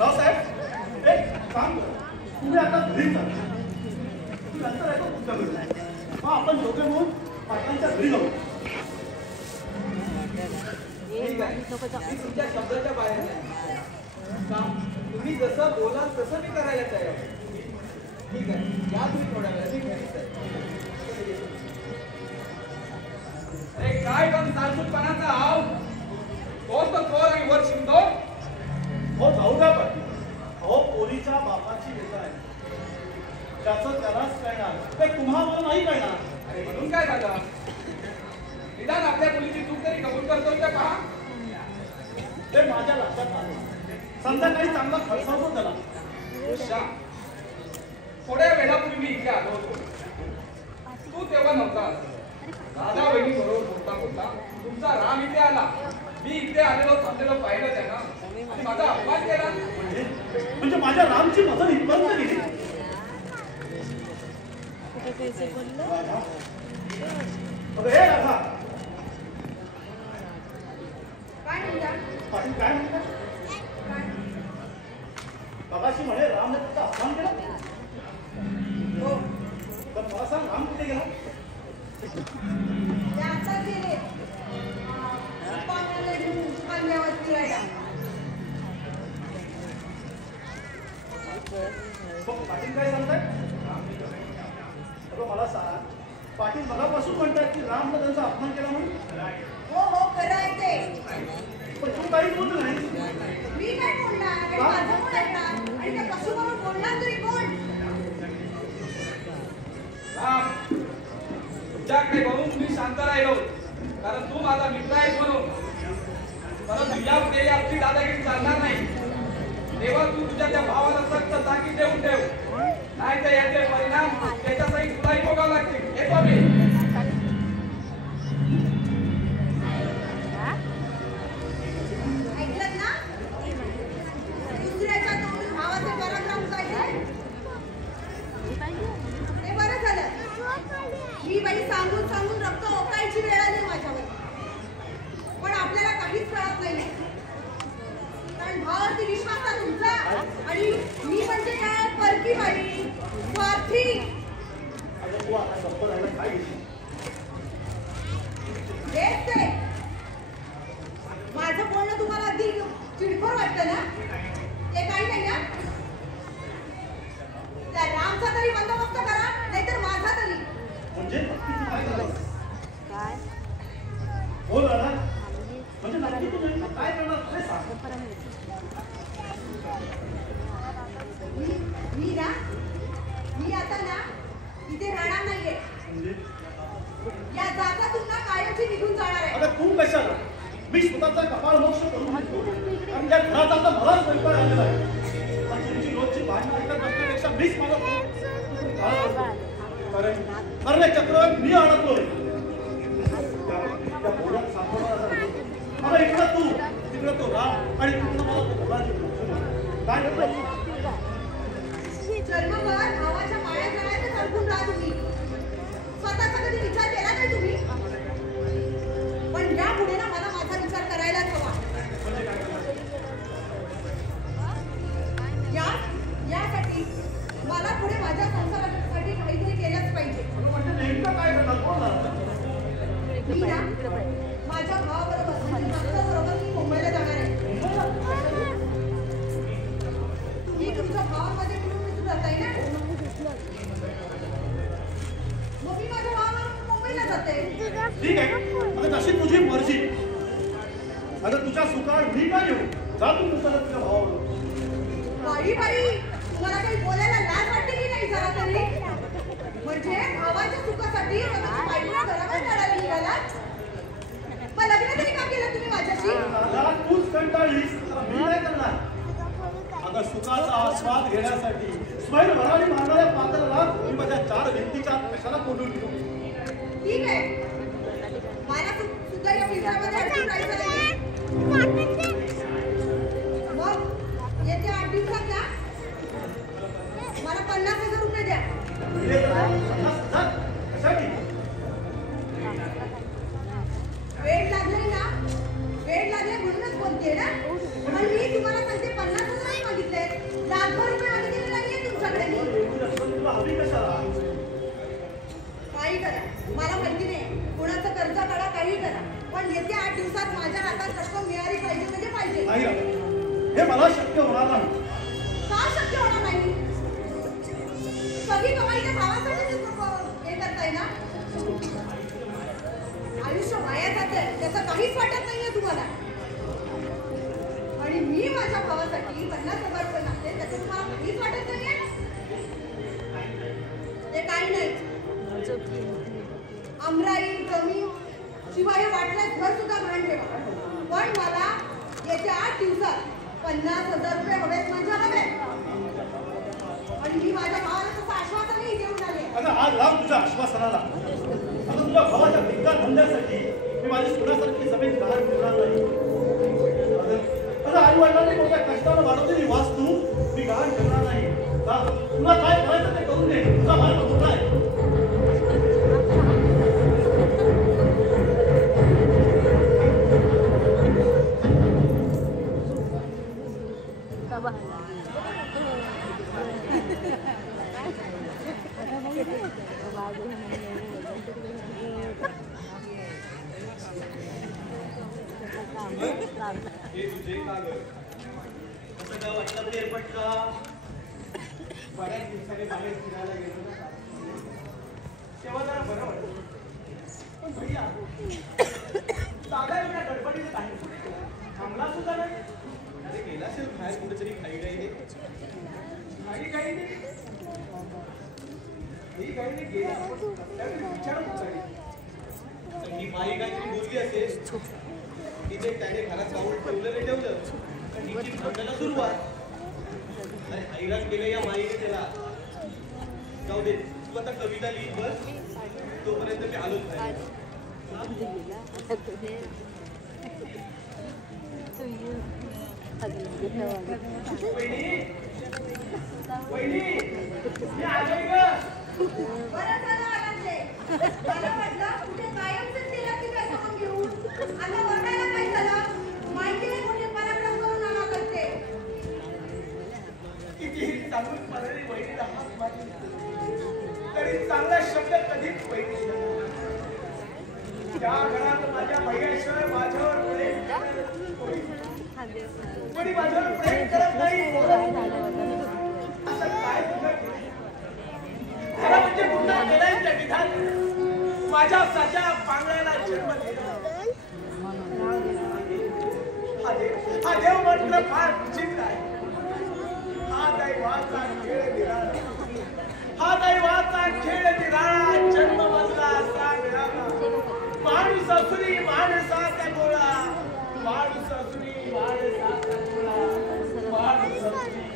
रावसाहेब एक काम करा. तुम्ही आता घरी जा. तुम्ही नंतर येतो तुमच्या घरी. मग आपण दोघे मिळून पाटलांच्या घरी जाऊ. ठीक आहे. मी तुमच्या शब्दाच्या बाहेर नाही. का? तुम्ही जसं बोलाल तसं मी करायला तयार आहे. ठीक आहे, या तुम्ही थोड्या वेळा. मी घरीच आहे. अरे काय पण सारसूटपणाचा हाव. कोण तो चोर आणि वर शिंदो. हो जाऊ द्या पाटील. अहो पोरीच्या बापाची लेकरं आहे. त्याचं त्यालाच कळणार, ते तुम्हाला नाही कळणार. अरे म्हणून काय झालं? निदान आपल्या मुलीची चूक तरी कबूल करतोय का पहा. ते माझ्या लक्षात आलं. संध्याकाळी चांगला खळसावतो त्याला. श्याम, थोड्या वेळापूर्वी मी इथे आलो होतो. तू तेव्हा नव्हतास. दादा बहिणी बरोबर बोलता तुमचा राम इथे आला. मी इथे आलेलो थांबलेलो पाहिलं त्यानं आणि माझा अपमान केला. म्हणजे माझ्या रामची मदत इथपर्यंत गेली. अरे हे राधा, काय म्हणता? पाटील काय म्हणतात? मगाशी म्हणे रामने तुझा अपमान केला. हो, तर मला सांग राम कुठे गेला? ते आता गेले. पाण्याला घेऊन पाण्यावर फिरायला. पाटील काय सांगताय? मला सांग, पाटील मगापासून म्हणतात की रामने त्यांचा अपमान केला म्हणून. हो हो, खरं आहे ते. पण तू काही बोलत नाही. मी काय बोलणार? आणि माझं कोण ऐकणार? आणि त्या कसं म्हणून बोलणार तरी कोण? राम, तुझ्याकडे बघून मी शांत राहिलो. कारण तू माझा मित्र आहेस म्हणून. परंतु यापुढे आपली दादागिरी चालणार नाही. तेव्हा तू तुझ्या त्या भावाला सक्त ताकीद देऊन ठेव. नाही तर याचे परिणाम त्याच्यासहित तुलाही भोगावे लागतील. येतो मी. ऐकलत ना? दुसऱ्याच्या तोंडून भावाचे पराक्रम काढले. ते बरं झालं. राहायची वेळ आली माझ्यावर. पण आपल्याला काहीच कळत नाही, कारण भावावरती विश्वास आहे तुमचा आणि मी म्हणजे काय परकी बाई, स्वार्थी. अगं तू आता गप्प राहायला काय घेशील? हेच ते माझं बोलणं तुम्हाला अगदी चिडखोर वाटतं ना? ते काही नाही ना. त्या रामचा तरी बंदोबस्त करा, नाहीतर माझा तरी. म्हणजे नक्की तू काय करणार? काय बोल दादा, म्हणजे नक्की तू नेमकं काय करणार ते सांग. मी आता ना इथे राहणार नाहीये. म्हणजे या जागातून ना कायमची निघून जाणार आहे. अगं तू कशाला? मी स्वतःचा कपाळ मोक्ष करून घेतो आणि त्या घरात आता मलाच स्वयंपाक आलेला आहे. आणि तुमची रोजची भांडणं ऐकत बसण्यापेक्षा मीच मला कारण चक्रात मी अडकलोय. त्या बोलात सापडणार मला इकडं तू तिकडं तो राम आणि तिकडं मला तो बोलायची काय करतो? जन्मभर भावाच्या माया जळायचं सरकून राहा तुम्ही. स्वतःचा कधी विचार केला नाही तुम्ही? पण यापुढे ना मला माझा विचार करायलाच हवा. यासाठी मला पुढे माझ्या संसारासाठी काहीतरी केलंच पाहिजे. म्हणजे नेमकं काय करणार? कोण राहणार? मी ना माझ्या भावाबरोबर आणि भक्ताबरोबर मी मुंबईला जाणार आहे. तुम्ही तुमच्या भावामध्ये मिळून मिसळून जाताय ना, मग मी माझ्या भावाबरोबर मुंबईला जाते. ठीक आहे, आता तशी तुझी मर्जी. आता तुझ्या सुखात मी काय येऊ? जा तू तुझ्या भावाबरोबर. बाई तुम्हाला काही बोलायला लाज वाटते की नाही जरा तरी? म्हणजे भावाच्या सुखासाठी स्वतःच्या बायकोला घराबाहेर काढायला निघालात? मग लग्न तरी का केलं तुम्ही माझ्याशी? दादा तूच कंटाळलीस तर मी काय करणार? आता सुखाचा आस्वाद घेण्यासाठी स्वयंभराने मारणाऱ्या पात्राला मी माझ्या चार भिंतीच्या आत कशाला कोंडून घेऊ? ठीक आहे, मला सुद्धा या पिंजऱ्यामध्ये अडकून राहायचं नाही. मग येत्या 8 दिवसात ना मला 50,000 रुपये द्या. कशासाठी? वेळ लागलाय ना, वेळ लागलाय म्हणूनच बोलतेय ना. पण मी तुम्हाला सांगते 50,000 नाही मागितले, लाखभर रुपये मागितलेले नाहीये तुमच्याकडे मी. तुला हवी कशाला? काही करा, मला माहिती नाही, कोणाचं कर्ज काढा, काही करा, पण येत्या 8 दिवसात माझ्या हातात रक्कम मिळाली पाहिजे म्हणजे पाहिजे. नाही हे मला शक्य होणार नाही. का शक्य होणार नाही? सगळी कमाई त्या भावासाठी हे करताय ना. आयुष्य वाया जातंय त्याचं काहीच वाटत नाहीये तुम्हाला. आणि मी माझ्या भावासाठी 50,000 रुपये लागते त्याचं तुम्हाला काहीच वाटत नाहीये. ते काही नाही, आमराई जमीन शिवाय वाटल्यास घर सुद्धा घाण ठेवा, पण मला येत्या 8 दिवसात 50,000 रुपये हवेत म्हणजे हवेत. आणि मी माझ्या भावाला तसं आश्वासनही देऊन आले. अगं आज लाव तुझ्या आश्वासनाला. आता तुझ्या भावाच्या भिक्का धंद्यासाठी मी माझी सोन्यासारखी जमीन गहाण ठेवणार नाही. आता आई वडिलांनी मोठ्या कष्टानं वाढवलेली वास्तू मी गहाण ठेवणार नाही. तुला काय करायचं ते करून दे, तुझा मार्ग मोठा आहे. हे तुझे कागद कसं काय वाटलं तेरपटका? बऱ्याच दिवसांनी बाहेर फिरायला गेलो ना, तेव्हा जरा बरं वाटलं. पण भैया दादा एवढ्या गडबडीत आहे, थांबला सुद्धा नाही. अरे गेला असेल बाहेर कुठेतरी घाईघाईने गेला विचारत होता. ही बाई काहीतरी बोलली असेल, तिथे त्याने घरात जाऊन ठेवलं तर हिची भांडणाला सुरुवात. अरे हैराण केलं या माईने त्याला. जाऊ दे, तू आता कविता लिहित बस, तोपर्यंत मी आलोच नाही. वहिनी मी आलोय ग. बरं झालं आलात ते. मला वाटलं कुठे कायमच सांगून परळी वहिनीला हाक मारली तरी चांगला शब्द कधीच वहिनी त्या घरात माझ्या भैयाशिवाय माझ्यावर कोणी माझ्यावर प्रेम करत नाही. असं काय खरं म्हणजे पुन्हा केलाय त्या विधान माझ्या साच्या पांगळ्याला जन्म दिला. हा देव मात्र फार विचित्र आहे. हा दैवाचा खेळ निराळा, हा दैवाचा खेळ निराळा, जन्म माझा असा मिळाला. माणूस असुरी माणसाचा गोळा, माणूस असुरी माणसाचा गोळा, माणूस असुरी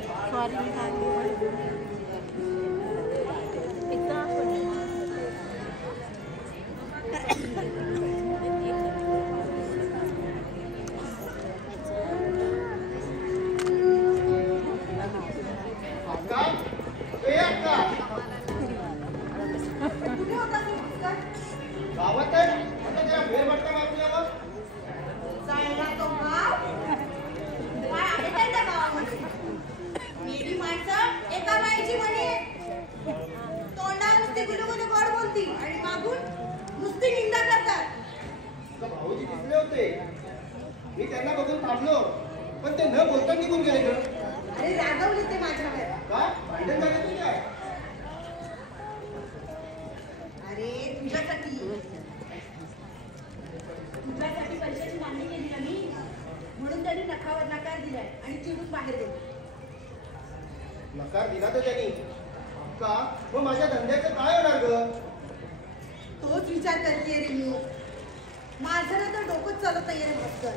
कुठे होता तू भास्कर? गावात आहे आता जरा फेरफटका मारूया मग. जायला तो गाव काय आहे काय त्या गावामध्ये? मेली माणसं एका बाईची म्हणे. तोंडावर नुसती गुलुगुलू गोड बोलती आणि मागून नुसती निंदा करतात. तुझा भाऊजी दिसले होते, मी त्यांना बघून थांबलो पण ते न बोलता निघून गेले ग. अरे रागवले ते माझ्यावर. का भांडण झाले तुम्ही काय? अरे तुझ्यासाठी पैशाची मागणी केली ना मी, म्हणून त्यांनी नखावर नकार दिलाय आणि चिडून बाहेर गेले. नकार दिला तर त्यांनी का मग माझ्या धंद्याचं काय होणार ग? तोच विचार करते रे मी. माझं ना तर डोकंच चालत नाहीये रे भास्कर.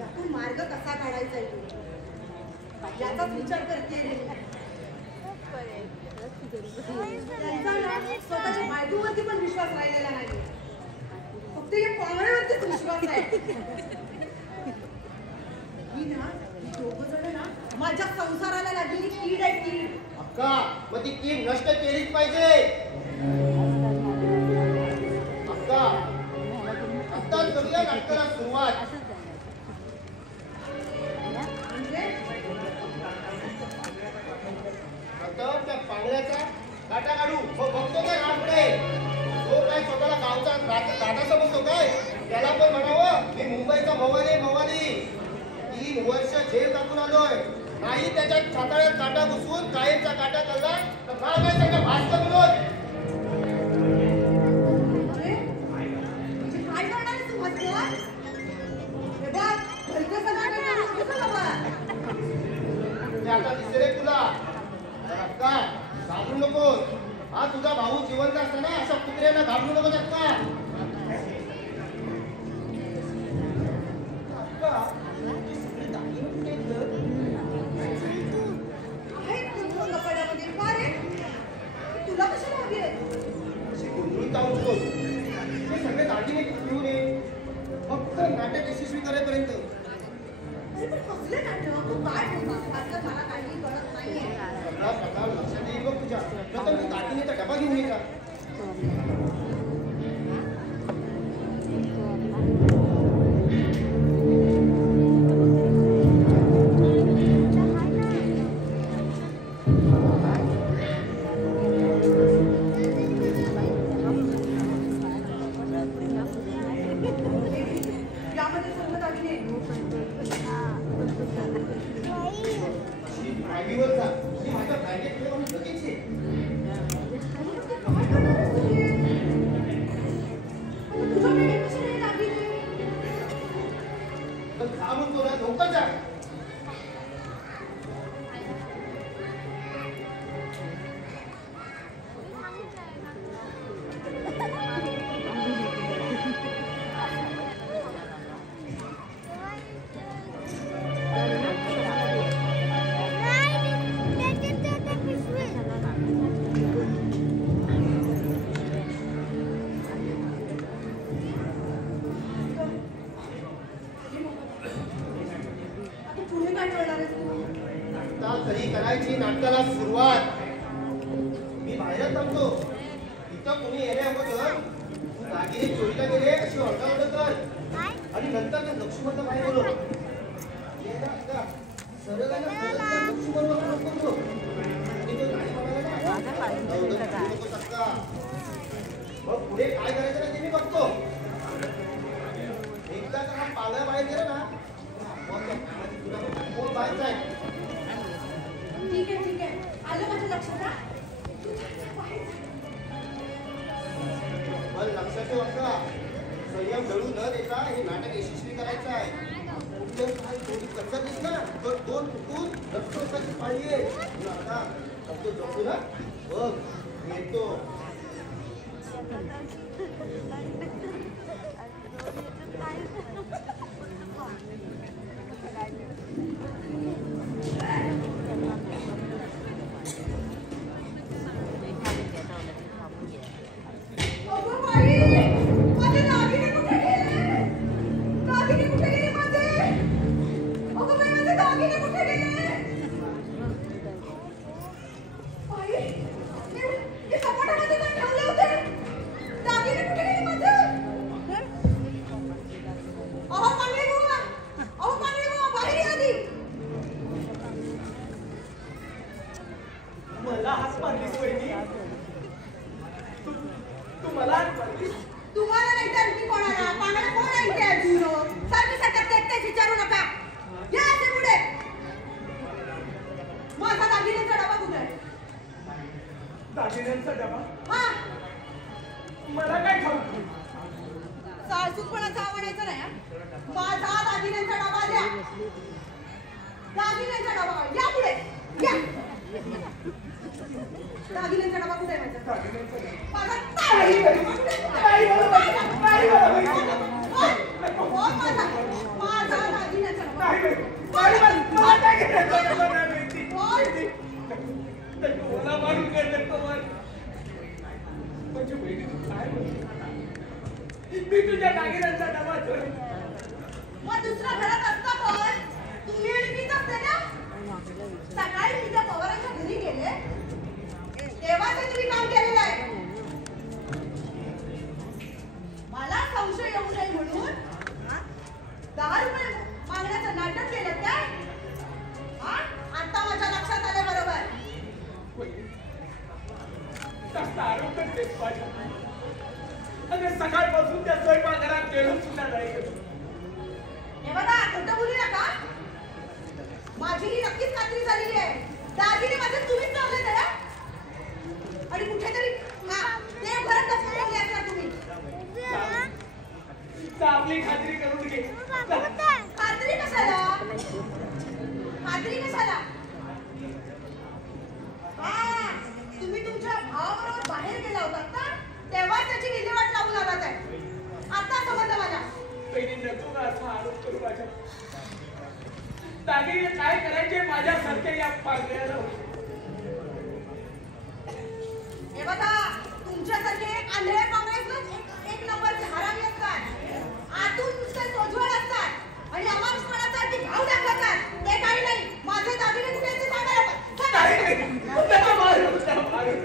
यातून मार्ग कसा काढायचा आहे याचाच विचार करते रे मी. त्यांचा ना स्वतःच्या बायकोवरती पण विश्वास राहिलेला नाही, फक्त या पांगळ्यावरतीच विश्वास आहे. ही ना दोघं जण ना माझ्या संसाराला लागलेली कीड आहे कीड. अक्का मग ती कीड नष्ट केलीच पाहिजे. अक्का आता करूया नाटकाला सुरुवात. आता त्या पांगळ्याचा काटा काढू. बघतो काय रामकडे तो काय स्वतःला गावचा दादा समजतो काय? त्याला पण म्हणावं मी मुंबईचा मवाली. 3 वर्ष जेल टाकून आलोय. नाही त्याच्या छाताळ्यात काटा घुसवून कायमचा काटा कल्ला तर काय काय सगळं भास्कर म्हणून. काय करणार आहेस तू भास्कर? हे बघ भलतं सगळं काय करू नकोस बाबा. ते आता दिसेल तुला. अक्का घाबरू नकोस. हा तुझा भाऊ जिवंत असताना अशा कुत्र्यांना घाबरू नकोस अक्का. अक्का ती सगळी दागिने कुठे आहेत ग? आहेत तुझ्या कपड्यामध्ये. का रे तुला कशाला हवी आहे? अशी गुंतून जाऊ नकोस. ते सगळे दागिने घेऊन ये फक्त नाटक यशस्वी करेपर्यंत. अरे पण कसले नाटक? तू काय बोलतोस भास्कर? मला काही कळत नाहीये. सगळा प्रकार लक्षात येईल बघ तुझ्या. प्रथम तू दागिनेचा डबा घेऊन ये का. यामध्ये सर्व दागिने आगीवर जा. ती माझ्या बॅगेत ठेव आणि लगेच ये. काय करणार आहेस तू हे? तुझ्या बॅगेत कशाला हे दागिने? तर जा म्हणतो ना लवकर जा. आता पुढे काय करणार आहेस तू? आता तरी करायची नाटकाला सुरुवात. मी बाहेर थांबतो. इथं कोणी येण्या अगोदर तू दागिने चोरीला गेले अशी ओरडाओरड कर आणि नंतर ते लक्ष्मणला बाहेर बोलव. ये ना अक्का. सरळ आहे ना, सरळ त्या गपचूपबरोबर नको. आणि तो गाडी बघायला ना, माझा पाहिजे का काय? नको सक्का. मग पुढे काय करायचं ना ते मी बघतो. एकदा का हा पाला बाहेर गेला ना, मग त्या कामाची तुला कोण बाहेर जाईल. ठीक आहे ठीक आहे, आलं माझ्या लक्षात हा. पण लक्षात ठेव अक्का, संयम ढळू न देता हे नाटक यशस्वी करायचं आहे. कुठलं काय थोडी कसर दिसला तर दोन फुटून रक्तोत्साची पाळी आहे. तुला आता शब्द जपतो ना, बघ मी येतो. अगं बाई, माझे दागिने कुठे गेले? दागिने कुठे गेले माझे? अगं बाई, माझे दागिने कुठे गेले? बाई, हे कपाटामध्ये काय ठेवले होते? दागिने कुठे गेले माझे? अहो पांढरे बुवा, अहो पांढरे बुवा, बाहेर या आधी. मला हात मारलीस वहिनी. तू मला हात मारलीस. तुम्हाला नाही तर आणखी कोणाला? पांढरे कोण आहे इथे अजून? सारखी सतत तेच विचारू नका. या असे पुढे. माझा दागिन्यांचा डबा कुठे आहे? दागिन्यांचा डबा हा, मला काय ठाऊक. साळसूतपणाचं आव्हानायचं नाही हा. माझा दागिन्यांचा डबा द्या. दागिन्यांचा डबा या पुढे या. दागिन्यांचा डबा कुठे आहे माझा? दागिन्यांचा डबा माझा दागिन्यांचा डबा कुठे आहे? बोल माझा दागिन्यांचा डबा. बोल. मला मारून गेलं कवर. म्हणजे बहिणी तू काय बोलते? मी तुझ्या दागिन्यांचा डबा ठेवला. मग दुसरा घरात असता पण तुम्ही आणि मीच असते ना. सकाळी मी त्या पवारांच्या घरी गेले तेव्हा ते तुम्ही काम केलेलं आहे. मला संशय येऊ नये म्हणून 10 रुपये मागण्याचं नाटक केलं काय? हा, आता माझ्या लक्षात आलं बरोबर. जास्त आरोप करतेस माझ्या. आणि सकाळपासून त्या स्वयंपाकघरात गेलो सुद्धा नाही गेलो. हे बघा, खोटं बोलू नका. माझी ही नक्कीच खात्री झालेली आहे. दागिने माझे तुम्हीच लावले त्याला आणि कुठेतरी हा ते घरात लपून ठेवले असणार तुम्ही. आपली खात्री करून घे. खात्री कशाला? खात्री कशाला? हा, तुम्ही तुमच्या भावाबरोबर बाहेर गेला होतात ना, तेव्हा त्याची विल्हेवाट लावून आलात आहे. आता समजलं मला. पहिली नको का असा आरोप करू माझ्या. दागिने काय करायचे माझ्यासारख्या या पागळ्याला होते. हे बघा, तुमच्यासारखे आंधळे काँग्रेसला एक नंबरचे हरामी असतात. आतून नुसते सोज्वळ असतात आणि अमानुषपणासाठी भाव दाखवतात. ते काही नाही. माझे दागिने कुठे आहेत ते सांगा लवकर. सांगा. त्याच्या मारून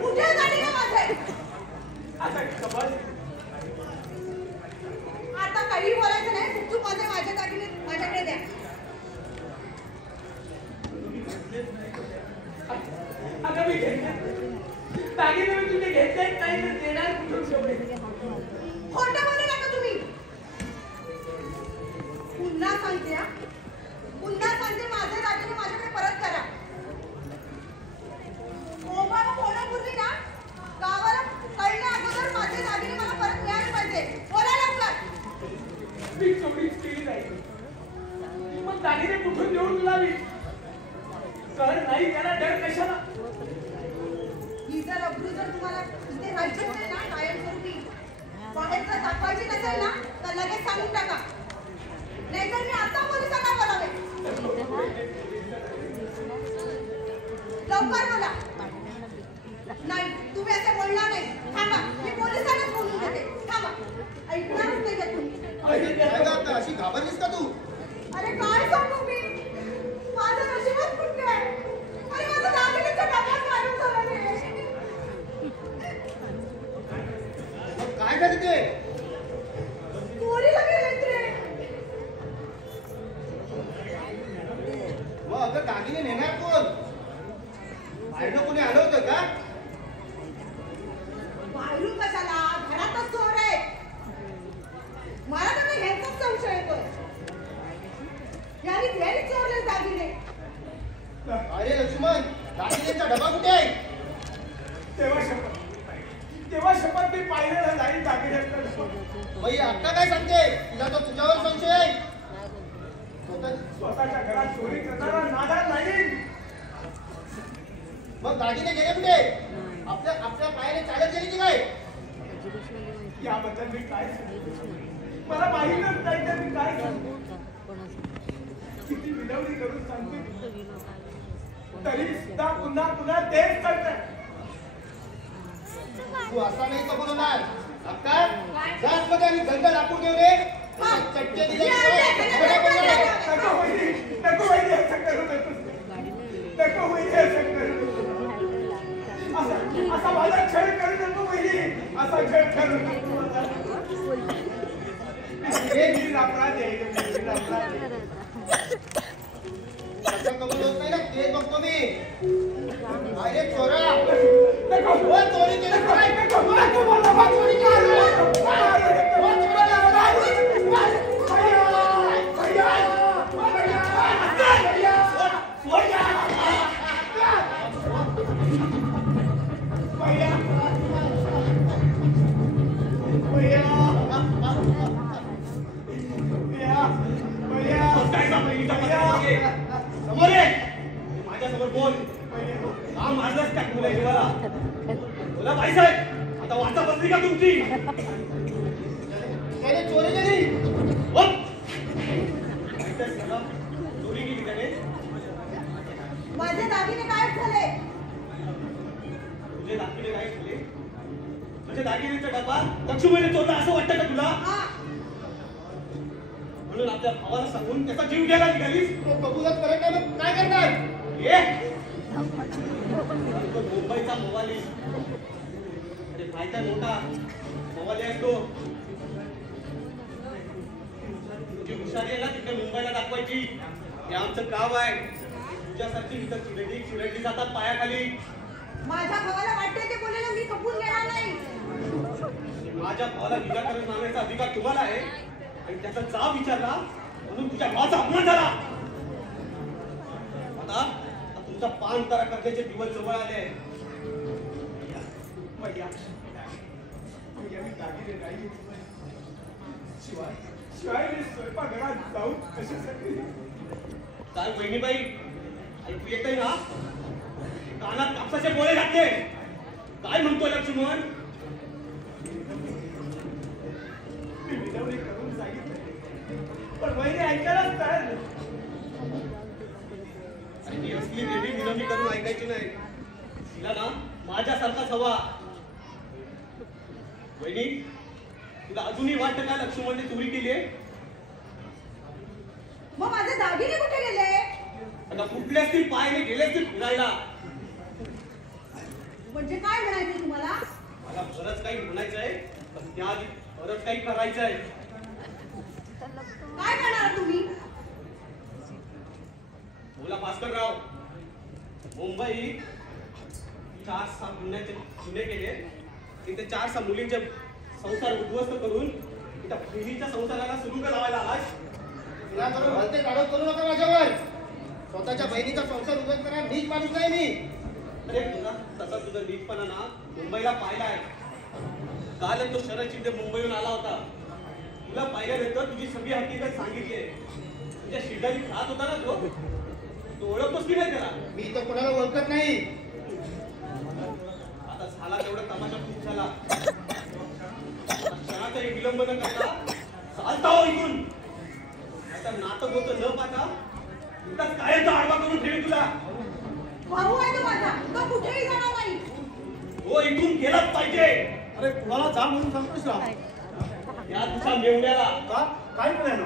कुठे दागिने माझे? आता खबर आता काही बोलायचं नाही. गुपचूप माझे दागिने माझ्याकडे द्या. अगं मी घेतले दागिने मी तुझे घेतलेच नाही तर देणार कुठून ठेवले. खोटं बोलू नका तुम्ही. पुन्हा सांगते हा. पुन्हा सांगते, माझे दागिने माझ्याकडे परत करा. ओबाला बोलण्यापूर्वी ना गावाला कळण्या अगोदर माझे दागिने मला परत मिळाले पाहिजे. बोला लवकर. मी चोरीच केली नाही. मग दागिने कुठून देऊन तुला मी कर नाही त्याला डर कशाला. ही जर अब्रू जर तुम्हाला इथे राहायची असेल ना कायमस्वरूपी, बाहेर जर दाखवायची नसेल ना तर लगेच सांगून टाका. नाहीतर मी आता पोलिसांना बोलावे. लवकर बोला. नाही, तुम्ही असं बोलणार नाही. थांबा, मी पोलिसांनाच बोलून देते. थांबा, ऐकणारच नाही का तुम्ही? काय गं आता अशी घाबरलीस का तू? अरे काय सांगू मी? माझं नशीबच फुटलं आहे. अरे माझं दागिन्याचा डबा काढून झाला नाही. मग काय झालं ते? चोरीला गेलेत रे. मग अगं बाहेरून कशाला घरातच चोर आहे. मला तर ह्याचाच संशय येतोय. याने घरी चोरले दागिने. अरे लक्ष्मण, दागिन्यांचा डबा कुठे आहे? तेव्हा शपथ मी पाहिलेलं नाही दागिन्यांचा डबा. बाई अक्का काय सांगते? तिला तर तुझ्यावर संशय आहे. स्वतःच्या घरात चोरी करणारा नादार नाही. मग दागिने गेले कुठे? आपल्या पायाने चालत गेले की काय? याबद्दल मी काय सांगू? मला माहीतच नाही तर मी काय सांगू. किती विनवणी करून सांगते तरी सुद्धा पुन्हा पुन्हा तेच करतात. तू असा नाही कबूल होणार. अक्का जात बघा आणि गंगा लाकूड घेऊन ये. चटके दिले नको वहिनी असं करू नको वहिनी असं करू. असा माझा छळ करू नको वहिनी. असा छळ करू नको. हे अपराध आहे. असं कबूल होत नाही ना, ते बघतो मी. अरे चोरा, चोरी केली काय? चोरी माझ्यासमोर बोल. हा माझलाच काय बोलाय जीवाला. बोला भाईसाहेब, आता वाचा बसली का तुमची? त्याने चोरी केली. चोरी केली त्याने. माझे दागिने काय झाले? तुझे दागिने काय झाले? तुझे दागिनेचा डबा लक्ष्मीने चोरला असं वाटतं का तुला? म्हणून आपल्या भावाला सांगून त्याचा जीव घ्यायला निघालीस. तो कबूलच करत नाही, मग काय करणार? मुंबईचा मोवाली. अरे माहिती आहे मोठा मोवाली असतो. तुझी हुशारी आहे ना तिकडे मुंबईला दाखवायची. हे आमचं काम आहे. तुझ्यासारखी इथं चिरडली जातात पायाखाली. माझ्या भावाला वाटते ते बोलायला मी कबूल घेणार नाही. माझ्या भावाला विनाकारण मारण्याचा अधिकार तुम्हाला आहे आणि त्याचा जाब विचारला म्हणून तुझ्या भावाचा अपमान झाला. आता तुमचा पान तारा करण्याचे दिवस जवळ आले. शिवाय मी स्वयंपाकघरात जाऊन कशासाठी? काय बहिणीबाई ऐकू येतंय ना? कानात कापसाचे गोळे घातले. काय म्हणतोय लक्ष्मण? मी विनवणी करून सांगितलं पण वहिनी ऐकायलाच तयार नाही. आणि ती असली देवी विनवणी करून ऐकायची नाही. तिला ना माझ्यासारखाच हवा. वहिनी, तुला अजूनही वाटतं का लक्ष्मणने चोरी केली आहे? मग माझे दागिने कुठे गेले? आता कुठल्याच तरी पायाने गेलेच ते फिरायला. म्हणजे काय म्हणायचं तुम्हाला? मला बरंच काही म्हणायचं आहे पण त्याआधी बरंच काही करायचं आहे. काय करणार तुम्ही? बोला भास्करराव. मुंबई 4-6 गुन्हे केले. तिथे 4-6 मुलींचे संसार उद्ध्वस्त करून त्या बहिणीच्या संसाराला सुरू लावायला आलाय. तुला करून भलते काढत करू नका माझ्यावर. स्वतःच्या बहिणीचा संसार उद्ध्वस्त करणार नीच माणूस नाही मी. अरे तुला तसा तुझा नीचपणा ना मुंबईला पाहिलाय. काल तो शरद शिंदे मुंबईहून आला होता. तुला पाहिल्यानंतर तुझी सगळी हकीकत सांगितली. तुझ्या शेजारी राहत होता ना तो ओळखतोस की नाही त्याला? मी तर कोणाला ओळखत नाही. आता झाला तेवढा तमाशा खूप झाला. क्षणाचाही विलंब न करता चालता हो इथून. आता नाटक होतं न पाहता इथंच कायमचा आडवा करून ठेवी तुला. भाऊ आहे तो माझा, तो कुठेही जाणार नाही. हो इथून गेलाच पाहिजे. अरे कुणाला जा म्हणून सांगतोस ना? या तुझा मेवण्याला का काय प्लॅन?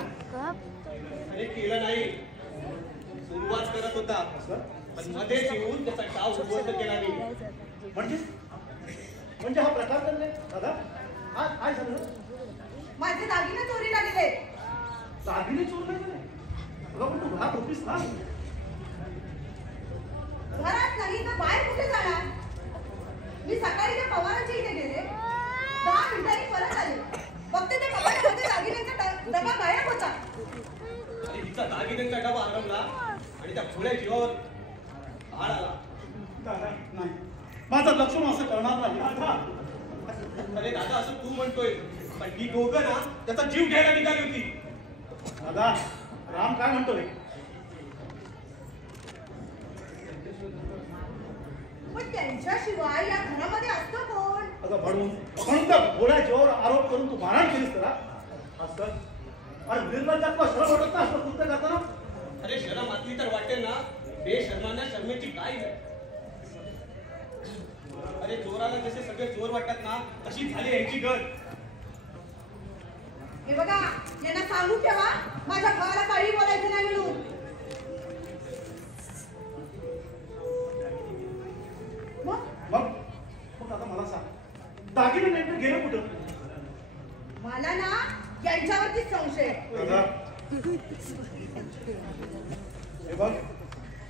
अरे केलं नाही. सुरुवात करत होता पण मध्येच येऊन त्याचा डाव उद्ध्वस्त केला मी. म्हणजे हा प्रकार चालले दादा? काय झालं? माझे दागिने चोरीला गेले. दागिने चोरले गेले? पण तू घरात होतीस ना? घरात नाही तर बाहेर कुठे जाणार? मी सकाळी त्या पवारांच्या इथे गेले 10 मिनिटांनी परत आले फक्त त्या पवारांमध्ये दागिन्यांचा डबा गायब होता. आणि तिचा दागिन्यांचा डबा हरवला आणि त्या खुल्या जीवावर आड आला. दादा नाही माझं लक्ष्मण असं करणार नाही. अरे दादा असं तू म्हणतोय पण ही दोघं ना त्याचा जीव घ्यायला निघाली होती. दादा राम काय म्हणतोय? पण त्यांच्याशिवाय या घरामध्ये असतं कोण? अगं म्हणून त्या घोड्या जीवावर आरोप करून तू मारहाण केलीस का? असं अरे निर्लज्जात्मा शरम वाटत ना असं कृत्य करताना? अरे शरम असली तर वाटेल ना बेशर्मांना शर्मेची काय आहे? अरे चोराला जसे सगळे चोर वाटतात ना तशी झाली यांची गत. हे बघा यांना सांगून ठेवा माझ्या भावाला काही बोलायचं नाही म्हणून. मग आता मला सांग दागिने नेमकं गेलं कुठं? मला ना यांच्यावरती संशय. दादा हे बघ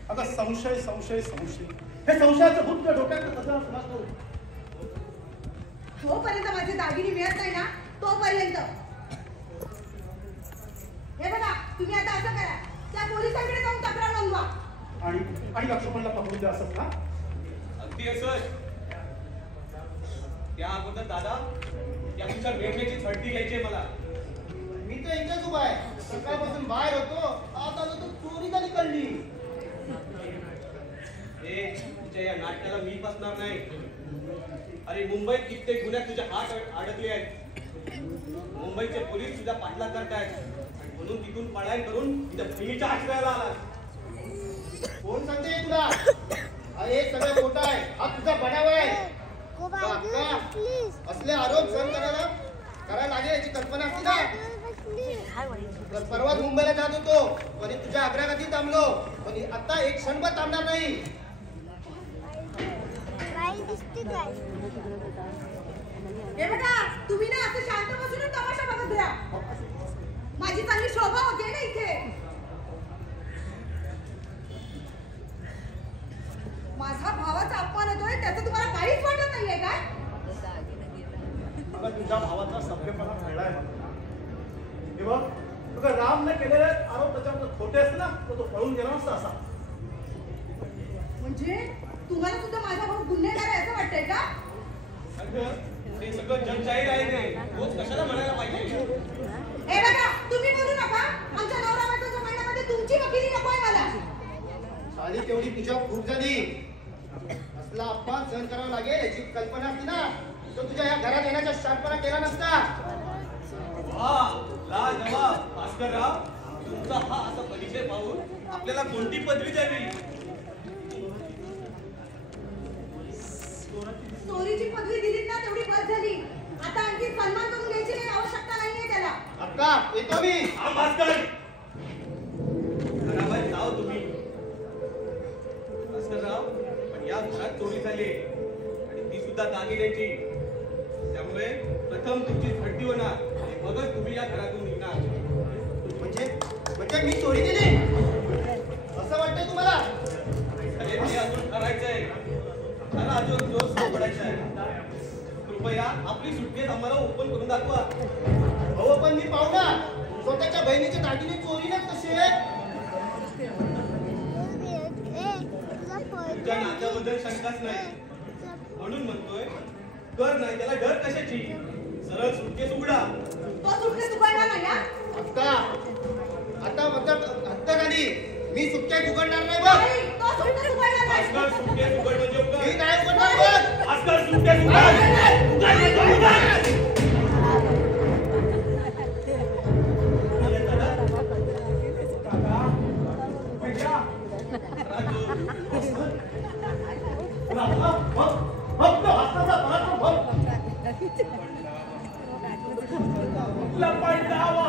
अगं संशय संशय संशय हे संशयाचं भूत तुझ्या डोक्यात कसं समजतो? जोपर्यंत माझे दागिने मिळत नाही ना तोपर्यंत. हे बघा तुम्ही आता असं करा त्या पोलिसांकडे जाऊन तक्रार नोंदवा. आणि लक्ष्मणला पकडून द्या असं का? अगदी असं त्या अगोदर दादा या तुमच्या मेंढ्याची झडती घ्यायची मला. मी तर इथेच उभा आहे सकाळपासून बाहेर होतो आता तो चोरी झाली कळली. तुझ्या या नाटकाला मी बसणार नाही. अरे मुंबईत कित्येक गुन्ह्यात तुझ्या हात अडकले आहेत. मुंबईचे पोलीस तुझा पाठलाग करतायत म्हणून तिथून पळाई करून तुझ्या बहिणीच्या आश्रयाला आला. कोण सांगते तुला? हे सगळं खोटं आहे. हा तुझा बनाव आहे. असले आरोप सहन करायला लागेल याची कल्पना असते ना. तर परवाच मुंबईला जात होतो पण तुझ्या आग्रहाखाती थांबलो पण आता एक क्षणभर थांबणार नाही. हे बघा तुम्ही ना असं शांत बसूनच तमाशा बघत राहा. माझी चांगली शोभा होते ना इथे. माझा भावाचा अपमान होतोय त्याचं तुम्हाला काहीच वाटत नाहीये काय? मला तुझ्या भावाचा सभ्यपणा कळलाय मला. हे बघ तुझा रामने केलेले आरोप त्याच्यामध्ये खोटे असते ना तो पळून गेला नसता असा. म्हणजे तुम्हाला सुद्धा माझा भाऊ गुन्हेगार आहे असं वाटतंय का? ते सगळं जग जाहीर आहे ते. तोच कशाला म्हणायला पाहिजे? हे बघा तुम्ही बोलू नका. आमच्या नवरा बायकोच्या महिन्यामध्ये तुमची वकिली नकोय मला. साली तेवढी तुझ्या खूप झाली. असला अपमान सहन करावा लागेल याची कल्पना असती ना तो तुझ्या या घरात येण्याचा शांतपणा केला नसता. लाजवाब भास्करराव तुमचा हा असा परिचय पाहून आपल्याला कोणती पदवी द्यावी? चोरीची पदवी दिलीत ना तेवढी बस झाली. आता आणखी सन्मान करून घ्यायची काही आवश्यकता नाहीये त्याला. अक्का येतो मी. हा भास्कर घराबाहेर जाओ तुम्ही. भास्करराव पण या घरात चोरी झाली आणि ती सुद्धा दागिन्याची. त्यामुळे प्रथम तुमची झडती होणार आणि मगच तुम्ही या घरातून निघणार. म्हणजे मी चोरी केली असं वाटतंय तुम्हाला? अरे ते अजून करायचंय. त्याला अजून जोर सापडायचा आहे. कृपया आपली सुटकेस आम्हाला ओपन करून दाखवा. हो पण मी पाहू ना स्वतःच्या बहिणीचे दागिने चोरीलाच कसे? तुझ्या नात्याबद्दल शंकाच नाही म्हणून म्हणतोय कर नाही त्याला डर कशाची? सरळ सुटकेस उघडा. तो सुटकेस उघडणार नाही हा? अक्का आता हत्या झाली. मी सुटकेस उघडणार नाही बघ. नाही, तो सुटकेस उघडणार नाही. आजकाल सुटकेस उघड म्हणजे उघड. मी नाही उघडणार बघ. आजकाल सुटकेस उघड. लपंडावा